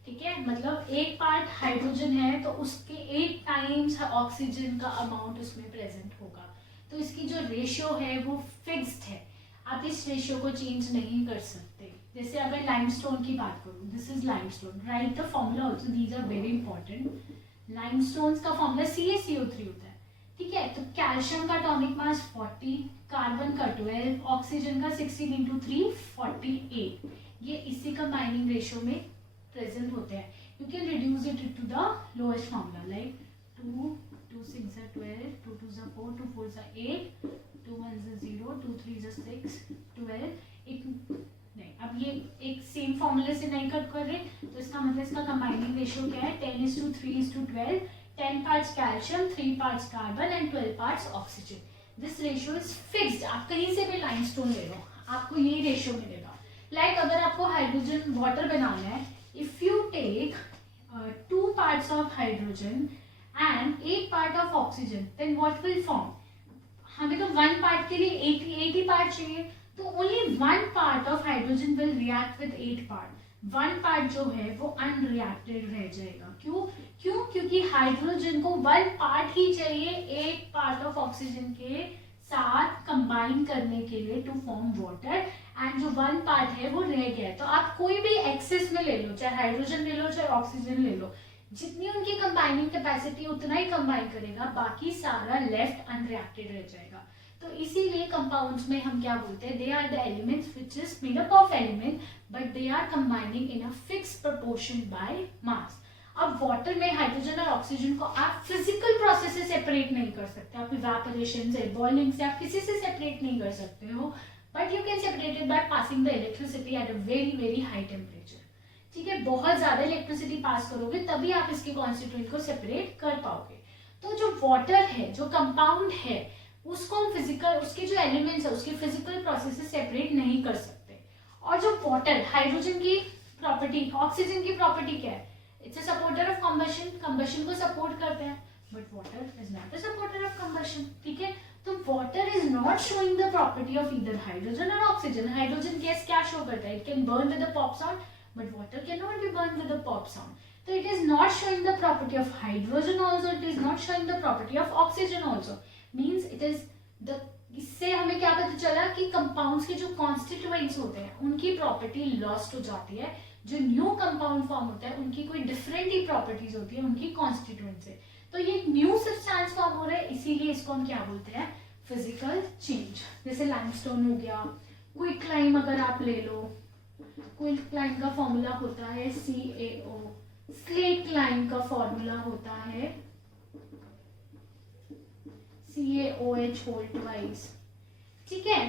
ठीक है, मतलब 1 पार्ट हाइड्रोजन है तो उसके 8 टाइम्स ऑक्सीजन का अमाउंट उसमें प्रेजेंट होगा। तो इसकी जो रेशियो है वो फिक्स्ड है, आप इस रेशियो को चेंज नहीं कर सकते। जैसे अगर लाइमस्टोन की बात करूँ, this is limestone, write the formula also, these are very important. Limestones का फॉर्मूला CaCO3 होता है। ठीक है, तो कैल्शियम का एटॉमिक मास 40, कार्बन का 12, ऑक्सीजन का 16 × 3 48, ये इसी कंबाइनिंग रेशियो में प्रेजेंट होते हैं। You can reduce it to the lowest formula like 2 2 6 12, 2 2 4, 2 4 8, 2 1 0, 2 3 6 12। नहीं, अब ये एक सेम फॉर्मूले से नहीं कट कर रहे, तो इसका मतलब इसका कंबाइनिंग रेशियो क्या है, 10:3:12, 10 parts calcium, 3 parts carbon and 12 parts oxygen. This ratio is fixed. आप कहीं से भी लाइमस्टोन ले लो, आपको ये रेशियो मिलेगा। लाइक अगर आपको हाइड्रोजन वाटर बनाना है, if you take 2 parts of hydrogen and 8 part of oxygen, then what will form? हमें तो 1 part के लिए 80 part चाहिए, तो only 1 part of hydrogen will react with 8 part. 1 part जो है वो अनरिएक्टेड रह जाएगा। क्यों? क्योंकि हाइड्रोजन को 1 part ही चाहिए 8 part of ऑक्सीजन के साथ कंबाइन करने के लिए टू फॉर्म वाटर, एंड जो 1 part है वो रह गया है। तो आप कोई भी एक्सेस में ले लो, चाहे हाइड्रोजन ले लो चाहे ऑक्सीजन ले लो, जितनी उनकी कंबाइनिंग कैपेसिटी उतना ही कंबाइन करेगा, बाकी सारा लेफ्ट अनरिएक्टेड रह जाएगा। तो इसीलिए कंपाउंड्स में हम क्या बोलते हैं, they are the elements which is made up of element but they are combining in a fix proportion by mass. अब वाटर में हाइड्रोजन और ऑक्सीजन को आप फिजिकल प्रोसेस से सेपरेट नहीं कर सकते, आप इवेपोरेशन से, बॉइलिंग से, आप किसी से सेपरेट नहीं कर सकते हो, but you can separate it by passing the electricity at a very very high temperature. ठीक है, बहुत ज्यादा इलेक्ट्रिसिटी पास करोगे तभी आप इसके कॉन्स्टिट्यूएंट को सेपरेट कर पाओगे। तो जो वाटर है, जो कंपाउंड है, उसको हम फिजिकल, उसके जो एलिमेंट्स है उसके फिजिकल प्रोसेस से सेपरेट नहीं कर सकते। और जो वाटर, हाइड्रोजन की प्रॉपर्टी, ऑक्सीजन की प्रॉपर्टी क्या है, it's a supporter of combustion, combustion को सपोर्ट करते हैं, but water is not a supporter of combustion. ठीक है, तो water is not showing the property of either hydrogen और ऑक्सीजन। हाइड्रोजन गैस क्या शो करता है, it can burn with a pop sound, but water cannot be burned with a pop sound. So it is not showing the property of hydrogen also, it is not showing the property of oxygen also. Means it is the, इससे हमें क्या पता चला कि कंपाउंड्स के जो कॉन्स्टिट्यूएंट्स होते हैं उनकी प्रॉपर्टी लॉस्ट हो जाती है, जो न्यू कंपाउंड फॉर्म होता है उनकी कोई डिफरेंट ही प्रॉपर्टीज होती है उनकी कॉन्स्टिट्यूएंट से। तो ये न्यू सब्सटेंस फॉर्म हो रहा है, इसीलिए इसको हम क्या बोलते हैं, फिजिकल चेंज। जैसे लाइमस्टोन हो गया, क्विकलाइम अगर आप ले लो, क्विकलाइम का फॉर्मूला होता है CaO, स्लेटलाइम का फॉर्मूला होता है CaOH2। ठीक है,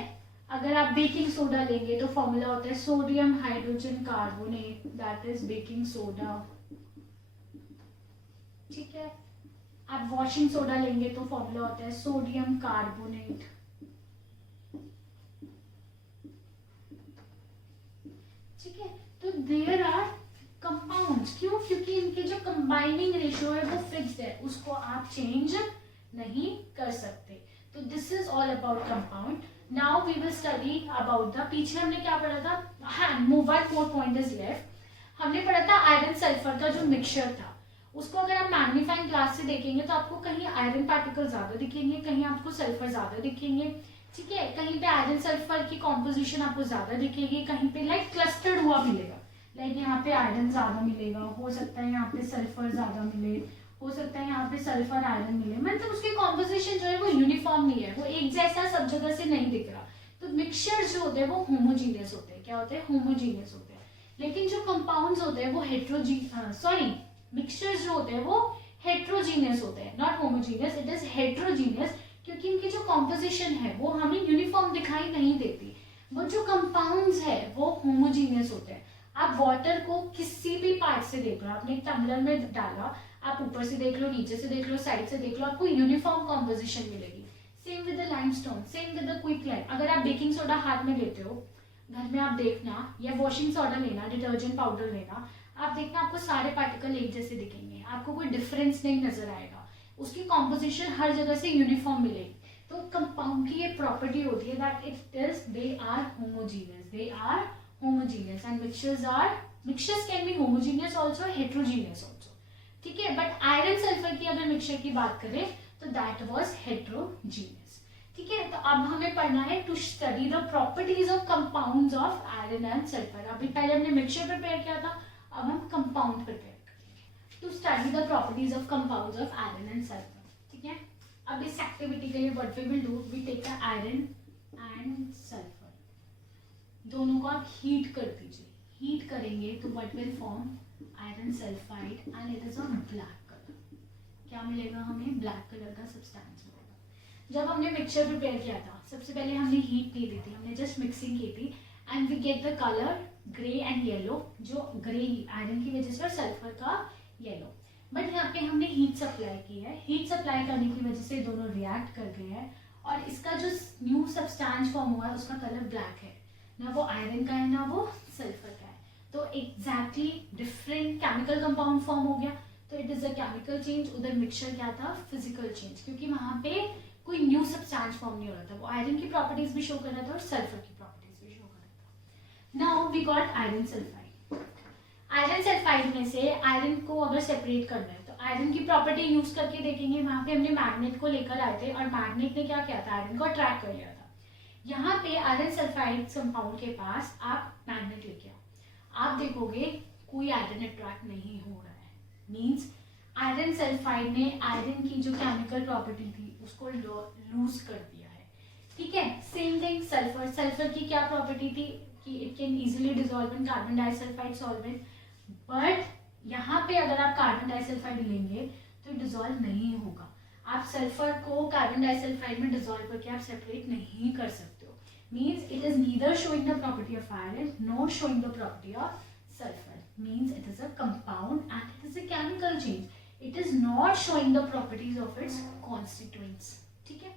अगर आप बेकिंग सोडा लेंगे तो फॉर्मूला होता है sodium hydrogen carbonate, that is baking soda. ठीक है, आप वॉशिंग सोडा लेंगे तो फॉर्मूला होता है सोडियम कार्बोनेट। ठीक है, तो देयर आर कंपाउंड्स। क्यों? क्योंकि इनके जो कंबाइनिंग रेशियो है वो फिक्स्ड है, उसको आप चेंज नहीं कर सकते। तो this is all about compound. Now we will study about the, पीछे हमने क्या पढ़ा था, हाँ, मोबाइल 4 पॉइंट इज लेफ्ट। हमने पढ़ा था आयरन सल्फर का जो मिक्सचर था, उसको अगर आप मैग्नीफाइंग ग्लास से देखेंगे तो आपको कहीं आयरन पार्टिकल ज्यादा दिखेंगे, कहीं आपको सल्फर ज्यादा दिखेंगे। ठीक है, कहीं पे आयरन सल्फर की कॉम्पोजिशन आपको ज्यादा दिखेगी, कहीं पे लाइक क्लस्टर्ड हुआ मिलेगा, लाइक यहाँ पे आयरन ज्यादा मिलेगा, हो सकता है यहाँ पे सल्फर ज्यादा मिले, हो सकता है यहाँ पे सल्फर आयरन मिले, मतलब उसकी कॉम्पोजिशन जो है वो यूनिफॉर्म नहीं है, वो एक जैसा सब जगह से नहीं दिख रहा। तो मिक्सचर जो होते हैं वो होमोजीनियस होते हैं। क्या होते हैं? होमोजीनियस होते हैं। लेकिन जो कंपाउंड्स होते हैं वो मिक्सचर्स जो होते हैं वो हेट्रोजीनियस होते हैं, not homogeneous, it is heterogeneous, क्योंकि इनकी जो कॉम्पोजिशन है वो हमें यूनिफॉर्म दिखाई नहीं देती। वो जो कंपाउंड्स है वो होमोजीनियस होते हैं। आप वाटर को किसी भी पार्ट से देख लो, आपने एक टम्बलर में डाला, आप ऊपर से देख लो, नीचे से देख लो, साइड से देख लो, आपको यूनिफॉर्म कॉम्पोजिशन मिलेगी। Same with the limestone, same with the quicklime. अगर आप बेकिंग सोडा हाथ में लेते हो, घर में आप देखना, या वॉशिंग सोडा लेना, डिटर्जेंट पाउडर लेना, आप देखना आपको सारे पार्टिकल एक जैसे दिखेंगे, आपको कोई डिफरेंस नहीं नजर आएगा, उसकी कॉम्पोजिशन हर जगह से यूनिफॉर्म मिलेगी। तो कंपाउंड की ये प्रॉपर्टी होती है that they are homogeneous and mixtures can be homogeneous also, heterogeneous also, ठीक है। बट आयरन सल्फर की अगर मिक्सचर की बात करें तो दैट वाज हेट्रोजीनियस, ठीक है। तो अब हमें पढ़ना है to study the properties of compounds of iron and sulphur. अभी पहले हमने मिक्सचर प्रिपेयर किया था, अब हम कंपाउंड प्रिपेयर करेंगे to study the properties of compounds of iron and sulphur, ठीक है। अब इस एक्टिविटी के लिए what we will do, we take the iron and sulphur, दोनों को आप हीट कर दीजिए। हीट करेंगे तो what will form iron sulphide and it is of black colour. क्या मिलेगा हमें? ब्लैक कलर का सब्सटेंस मिलेगा। जब हमने मिक्सचर प्रिपेयर किया था, सबसे पहले हमने हीट नहीं दी थी, हमने जस्ट मिक्सिंग की थी and we get the colour grey and yellow, जो ग्रे आयरन की वजह से और सल्फर का येलो। बट यहाँ पे हमने हीट सप्लाई की है, हीट सप्लाई करने की वजह से दोनों रिएक्ट कर गए हैं और इसका जो न्यू सब्सटेंस फॉर्म हुआ है उसका कलर ब्लैक है, ना वो आयरन का है ना वो सल्फर का है। तो exactly different chemical compound form हो गया। तो it is a chemical change. उधर मिक्सचर क्या था? फिजिकल चेंज, क्योंकि वहां पे कोई न्यू सब्सटेंस फॉर्म नहीं हो रहा था, वो आयरन की प्रॉपर्टीज भी शो कर रहा था और सल्फर की प्रॉपर्टीज भी शो कर रहा था। Now we got iron sulphide. Iron sulphide में से आयरन को अगर सेपरेट करना है तो आयरन की प्रॉपर्टी यूज करके देखेंगे। वहां पे हमने मैग्नेट को लेकर आए थे और मैग्नेट ने क्या किया था? आयरन को अट्रैक्ट कर लिया था। यहाँ पे आयरन सल्फाइड कंपाउंड के पास आप मैग्नेट लेके आओ, आप देखोगे कोई आयरन अट्रैक्ट नहीं हो रहा है। मींस आयरन सल्फाइड ने आयरन की जो केमिकल प्रॉपर्टी थी उसको लूज कर दिया है, ठीक है। Same thing sulphur. सल्फर की क्या प्रॉपर्टी थी कि it can easily dissolve in carbon disulphide solvent, but यहाँ पे अगर आप कार्बन डाइसल्फाइड लेंगे तो डिसॉल्व नहीं होगा। आप सल्फर को कार्बन डाइसल्फाइड में डिसॉल्व करके आप सेपरेट नहीं कर सकते हो। Means it is neither showing the property of iron not showing the property of sulphur. Means it is a compound and it is a chemical change, it is not showing the properties of its constituents, ठीक है।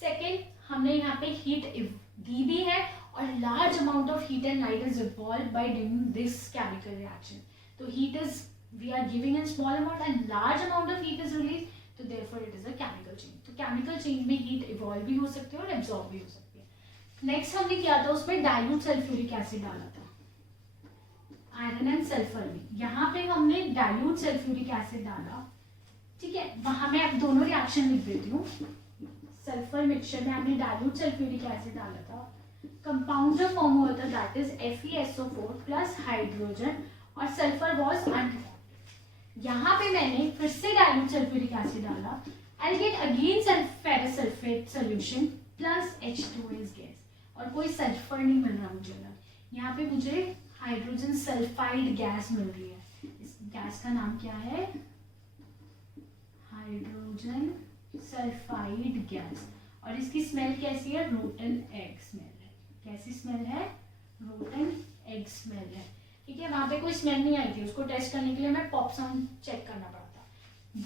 सेकेंड, हमने यहाँ पे हीट दी भी है और large amount of heat and light is evolve by doing this chemical reaction. तो heat is we are giving in small amount and large amount of heat is released, तो therefore it is a chemical change। तो chemical change में heat evolve भी हो सकती है और absorb भी हो सकती है। नेक्स्ट हमने किया था, उसमें डाइल्यूट सल्फ्यूरिक एसिड डाला था आयरन एंड सल्फर में। यहाँ पे हमने डाइल्यूट सल्फ्यूरिक एसिड डाला, ठीक है। वहां मैं अब दोनों रिएक्शन लिख देती हूँ। सल्फर मिक्सचर में हमने डाइल्यूट सल्फ्यूरिक एसिड डाला था, कंपाउंड जो फॉर्म हुआ था that is FeSO4 plus hydrogen और सल्फर वॉज अनरिएक्टेड। यहाँ पे मैंने फिर से डाइल्यूट सल्फ्यूरिक एसिड डाला, I get again ferrous sulphate solution plus H2S gas, और कोई सल्फर नहीं मिल रहा मुझे ना, यहाँ पे मुझे हाइड्रोजन सल्फाइड गैस मिल रही है। इस गैस का नाम क्या है? हाइड्रोजन सल्फाइड गैस, और इसकी स्मेल कैसी है? रोटन एग स्मेल है। कैसी स्मेल है? रोटन एग स्मेल है, ठीक है। वहां पे कोई स्मेल नहीं आई थी, उसको टेस्ट करने के लिए मैं पॉप साउंड चेक करना पड़ा था।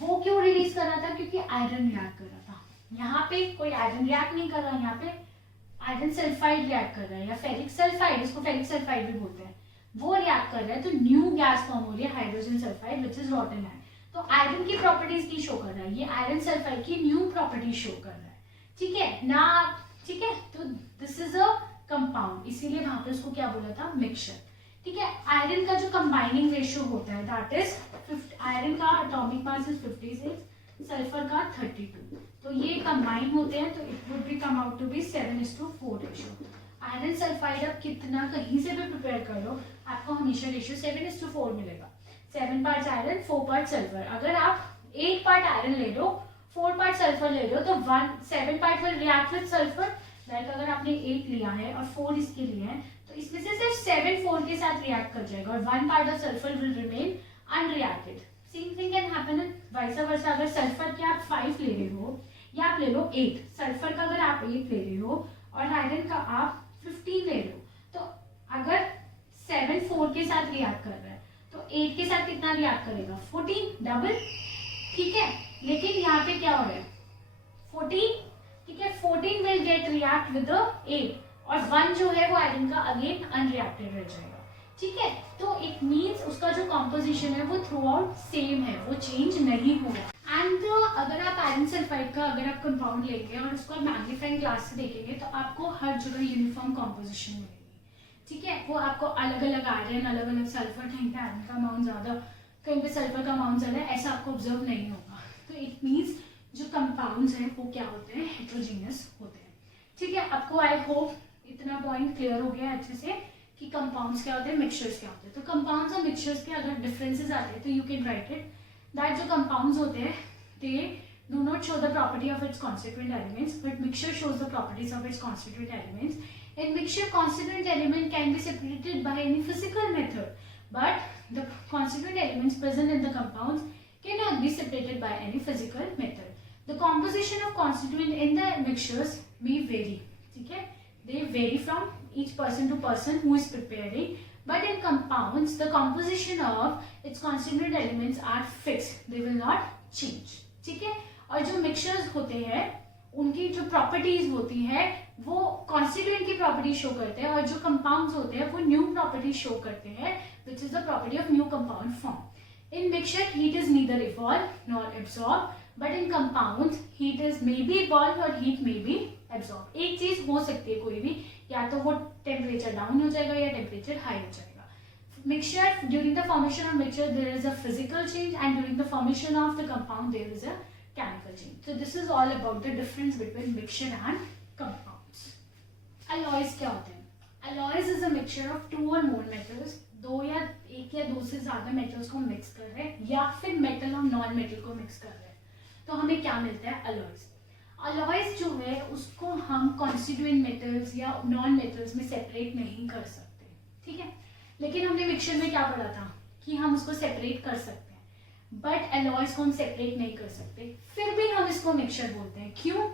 वो क्यों रिलीज कर रहा था? क्योंकि आयरन रिएक्ट कर रहा था। यहाँ पे कोई आयरन रिएक्ट नहीं कर रहा, यहाँ पे आयरन सल्फाइड रिएक्ट कर रहा है या फेरिक सल्फाइड, इसको फेरिक सल्फाइड भी बोलते हैं, वो रिएक्ट कर रहा है। तो न्यू गैस फॉर्म हो रही है हाइड्रोजन सल्फाइड विच इज रॉटन है। तो आयरन की प्रॉपर्टीज की शो कर रहा है, ये आयरन सल्फाइड की न्यू प्रॉपर्टी शो कर रहा है, ठीक है ना, ठीक है। तो दिस इज अ कंपाउंड, इसीलिए वहां पे उसको क्या बोला था? मिक्सचर, ठीक है। आयरन का जो कंबाइनिंग रेशियो होता है दैट इज आयरन का एटॉमिक मास इज 56, सल्फर का 32। तो ये कंबाइन होते हैं तो it would be come out to be 7:4 ratio. Iron sulphide आप कितना कहीं से भी प्रिपेयर कर लो, आपको हमेशा रेशियो 7:4 मिलेगा। 7 पार्ट्स आयरन, 4 पार्ट सल्फर। अगर आप 8 पार्ट आयरन ले लो, 4 पार्ट सल्फर ले लो, तो 7 part will react with sulphur. Like अगर आपने 8 लिया है और 4 इसके लिए हैं, तो इसमें से सिर्फ 7 4 के साथ रिएक्ट कर जाएगा और 1 part of sulphur will remain unreacted. Same thing can happen in vice versa. अगर सल्फर के आप 5 ले रहे हो या आप ले लो 8, सल्फर का अगर आप 8 ले रहे हो और आयरन का आप 15 ले लो, तो अगर 7 4 के साथ रिएक्ट कर रहा है तो 8 के साथ कितना रिएक्ट करेगा? 14 डबल, ठीक है। लेकिन यहाँ पे क्या हो रहा है? 14, ठीक है। 14 विल गेट रिएक्ट विद 8 और 1 जो है वो आयरन का अगेन अनरिएक्टेड रह जाएगा, ठीक है। तो इट मीन्स उसका जो कॉम्पोजिशन है वो थ्रू आउट सेम है, वो चेंज नहीं होगा। एंड अगर आप आयरन सल्फाइड का अगर आप कंपाउंड लेंगे और उसको मैग्नीफाइंग ग्लास से देखेंगे तो आपको हर जगह यूनिफॉर्म कॉम्पोजिशन मिलेगी, ठीक है। वो आपको अलग अलग आयरन, अलग अलग सल्फर, कहीं पे आयरन का अमाउंट ज़्यादा, कहीं पे सल्फर का अमाउंट ज़्यादा, ऐसा आपको ऑब्जर्व नहीं होगा। तो इट मीन्स जो कंपाउंड्स हैं वो क्या होते हैं, हेट्रोजीनियस होते हैं, ठीक है। आपको आई होप इतना पॉइंट क्लियर हो गया अच्छे से कि कंपाउंड्स क्या होते हैं, मिक्सचर्स क्या होते हैं। तो कंपाउंड्स और मिक्सचर्स के अगर डिफरेंसेस आते हैं तो you can write it that जो कंपाउंड्स होते हैं दे do not show the property of its constituent elements but mixture shows the properties of its constituent elements. In mixture, constituent element can be separated by any physical method, but the constituent elements present in the compounds cannot be separated by any physical method. The composition of constituent in the mixtures may vary. ठीक है, they vary from each person to person who is preparing. But in compounds, the composition of its constituent elements are fixed. They will not change. ठीक है, और जो mixtures होते हैं उनकी जो प्रॉपर्टीज होती है वो कॉन्स्टिट्यूएंट की प्रॉपर्टी शो करते हैं, और जो कंपाउंड्स होते हैं वो न्यू प्रॉपर्टी शो करते हैं which is the property of new compound form. In mixture heat is neither evolve nor absorb, but in compounds heat is may be evolve और हीट मे बी एब्सॉर्ब। एक चीज हो सकती है कोई भी, या तो वो टेम्परेचर डाउन हो जाएगा या टेम्परेचर हाई हो जाएगा। Mixture, during the formation of mixture there is a physical change and during the formation of the compound there is a chemical change. So this is all about the difference between mixture and compounds. Alloys क्या होते हैं? Alloys is a mixture of two or more metals. दो या एक या दो से ज्यादा मेटल्स को मिक्स कर रहे हैं या फिर मेटल और नॉन मेटल को मिक्स कर रहे हैं, तो हमें क्या मिलता है, अलॉयज। अलॉयज जो है उसको हम कॉन्स्टिट्यूएंट मेटल्स या नॉन मेटल्स में सेपरेट नहीं कर सकते, ठीक है। लेकिन हमने मिक्सचर में क्या पढ़ा था कि हम उसको सेपरेट कर सकते हैं, बट अलॉयज को हम सेपरेट नहीं कर सकते, फिर भी हम इसको मिक्सचर बोलते हैं। क्यों?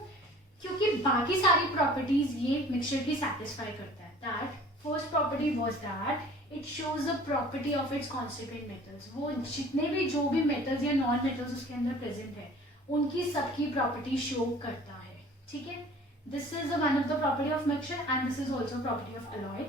क्योंकि बाकी सारी प्रॉपर्टीज ये मिक्सचर की सेटिस्फाई करता है। That first property was that it shows the property of its constituent metals. वो जितने भी जो भी मेटल्स या नॉन मेटल्स उसके अंदर प्रेजेंट है उनकी सबकी प्रॉपर्टी शो करता है, ठीक है। This is one of the property of mixture and this is also property of alloy.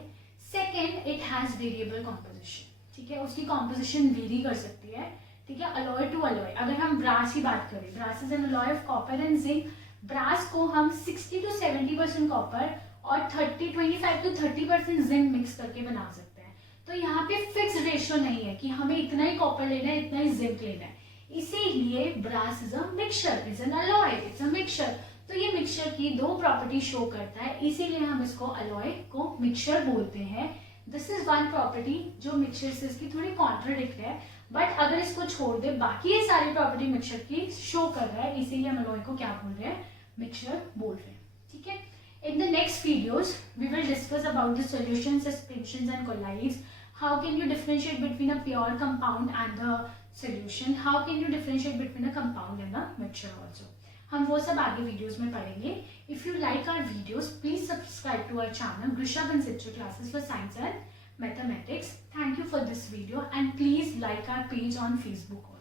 Second, it has variable composition, ठीक है, उसकी कॉम्पोजिशन वेरी कर सकती है, ठीक है। अलॉय टू अलॉय, अगर हम ब्रास की बात करें, brass is an alloy of copper and zinc. Brass को हम 60 to 70% कॉपर और 25 to 30% जिंक मिक्स करके बना सकते हैं। तो यहाँ पे फिक्स रेशियो नहीं है कि हमें इतना ही कॉपर लेना है, इतना ही जिंक लेना है, इसीलिए brass is a mixture, is an alloy, it's a mixture. तो ये मिक्सचर की दो प्रॉपर्टी शो करता है, इसीलिए हम इसको अलॉय को मिक्सचर बोलते हैं। दिस इज वन प्रॉपर्टी जो मिक्सचर से इसकी थोड़ी कॉन्ट्राडिक्ट है, बट अगर इसको छोड़ दे बाकी ये सारी प्रॉपर्टी मिक्सचर की शो कर रहा है, इसीलिए हम अलॉय को क्या बोल रहे हैं, मिक्सचर बोल रहे हैं, ठीक है। In the next videos we will discuss about the solutions, suspensions and colloids. How can you differentiate between a pure compound and the solution, how can you differentiate between a compound and the mixture also. हम वो सब आगे वीडियोस में पढ़ेंगे। If you like our videos please subscribe to our channel Grisha Conceptual Classes for Science and Mathematics. Thank you for this video and please like our page on Facebook also.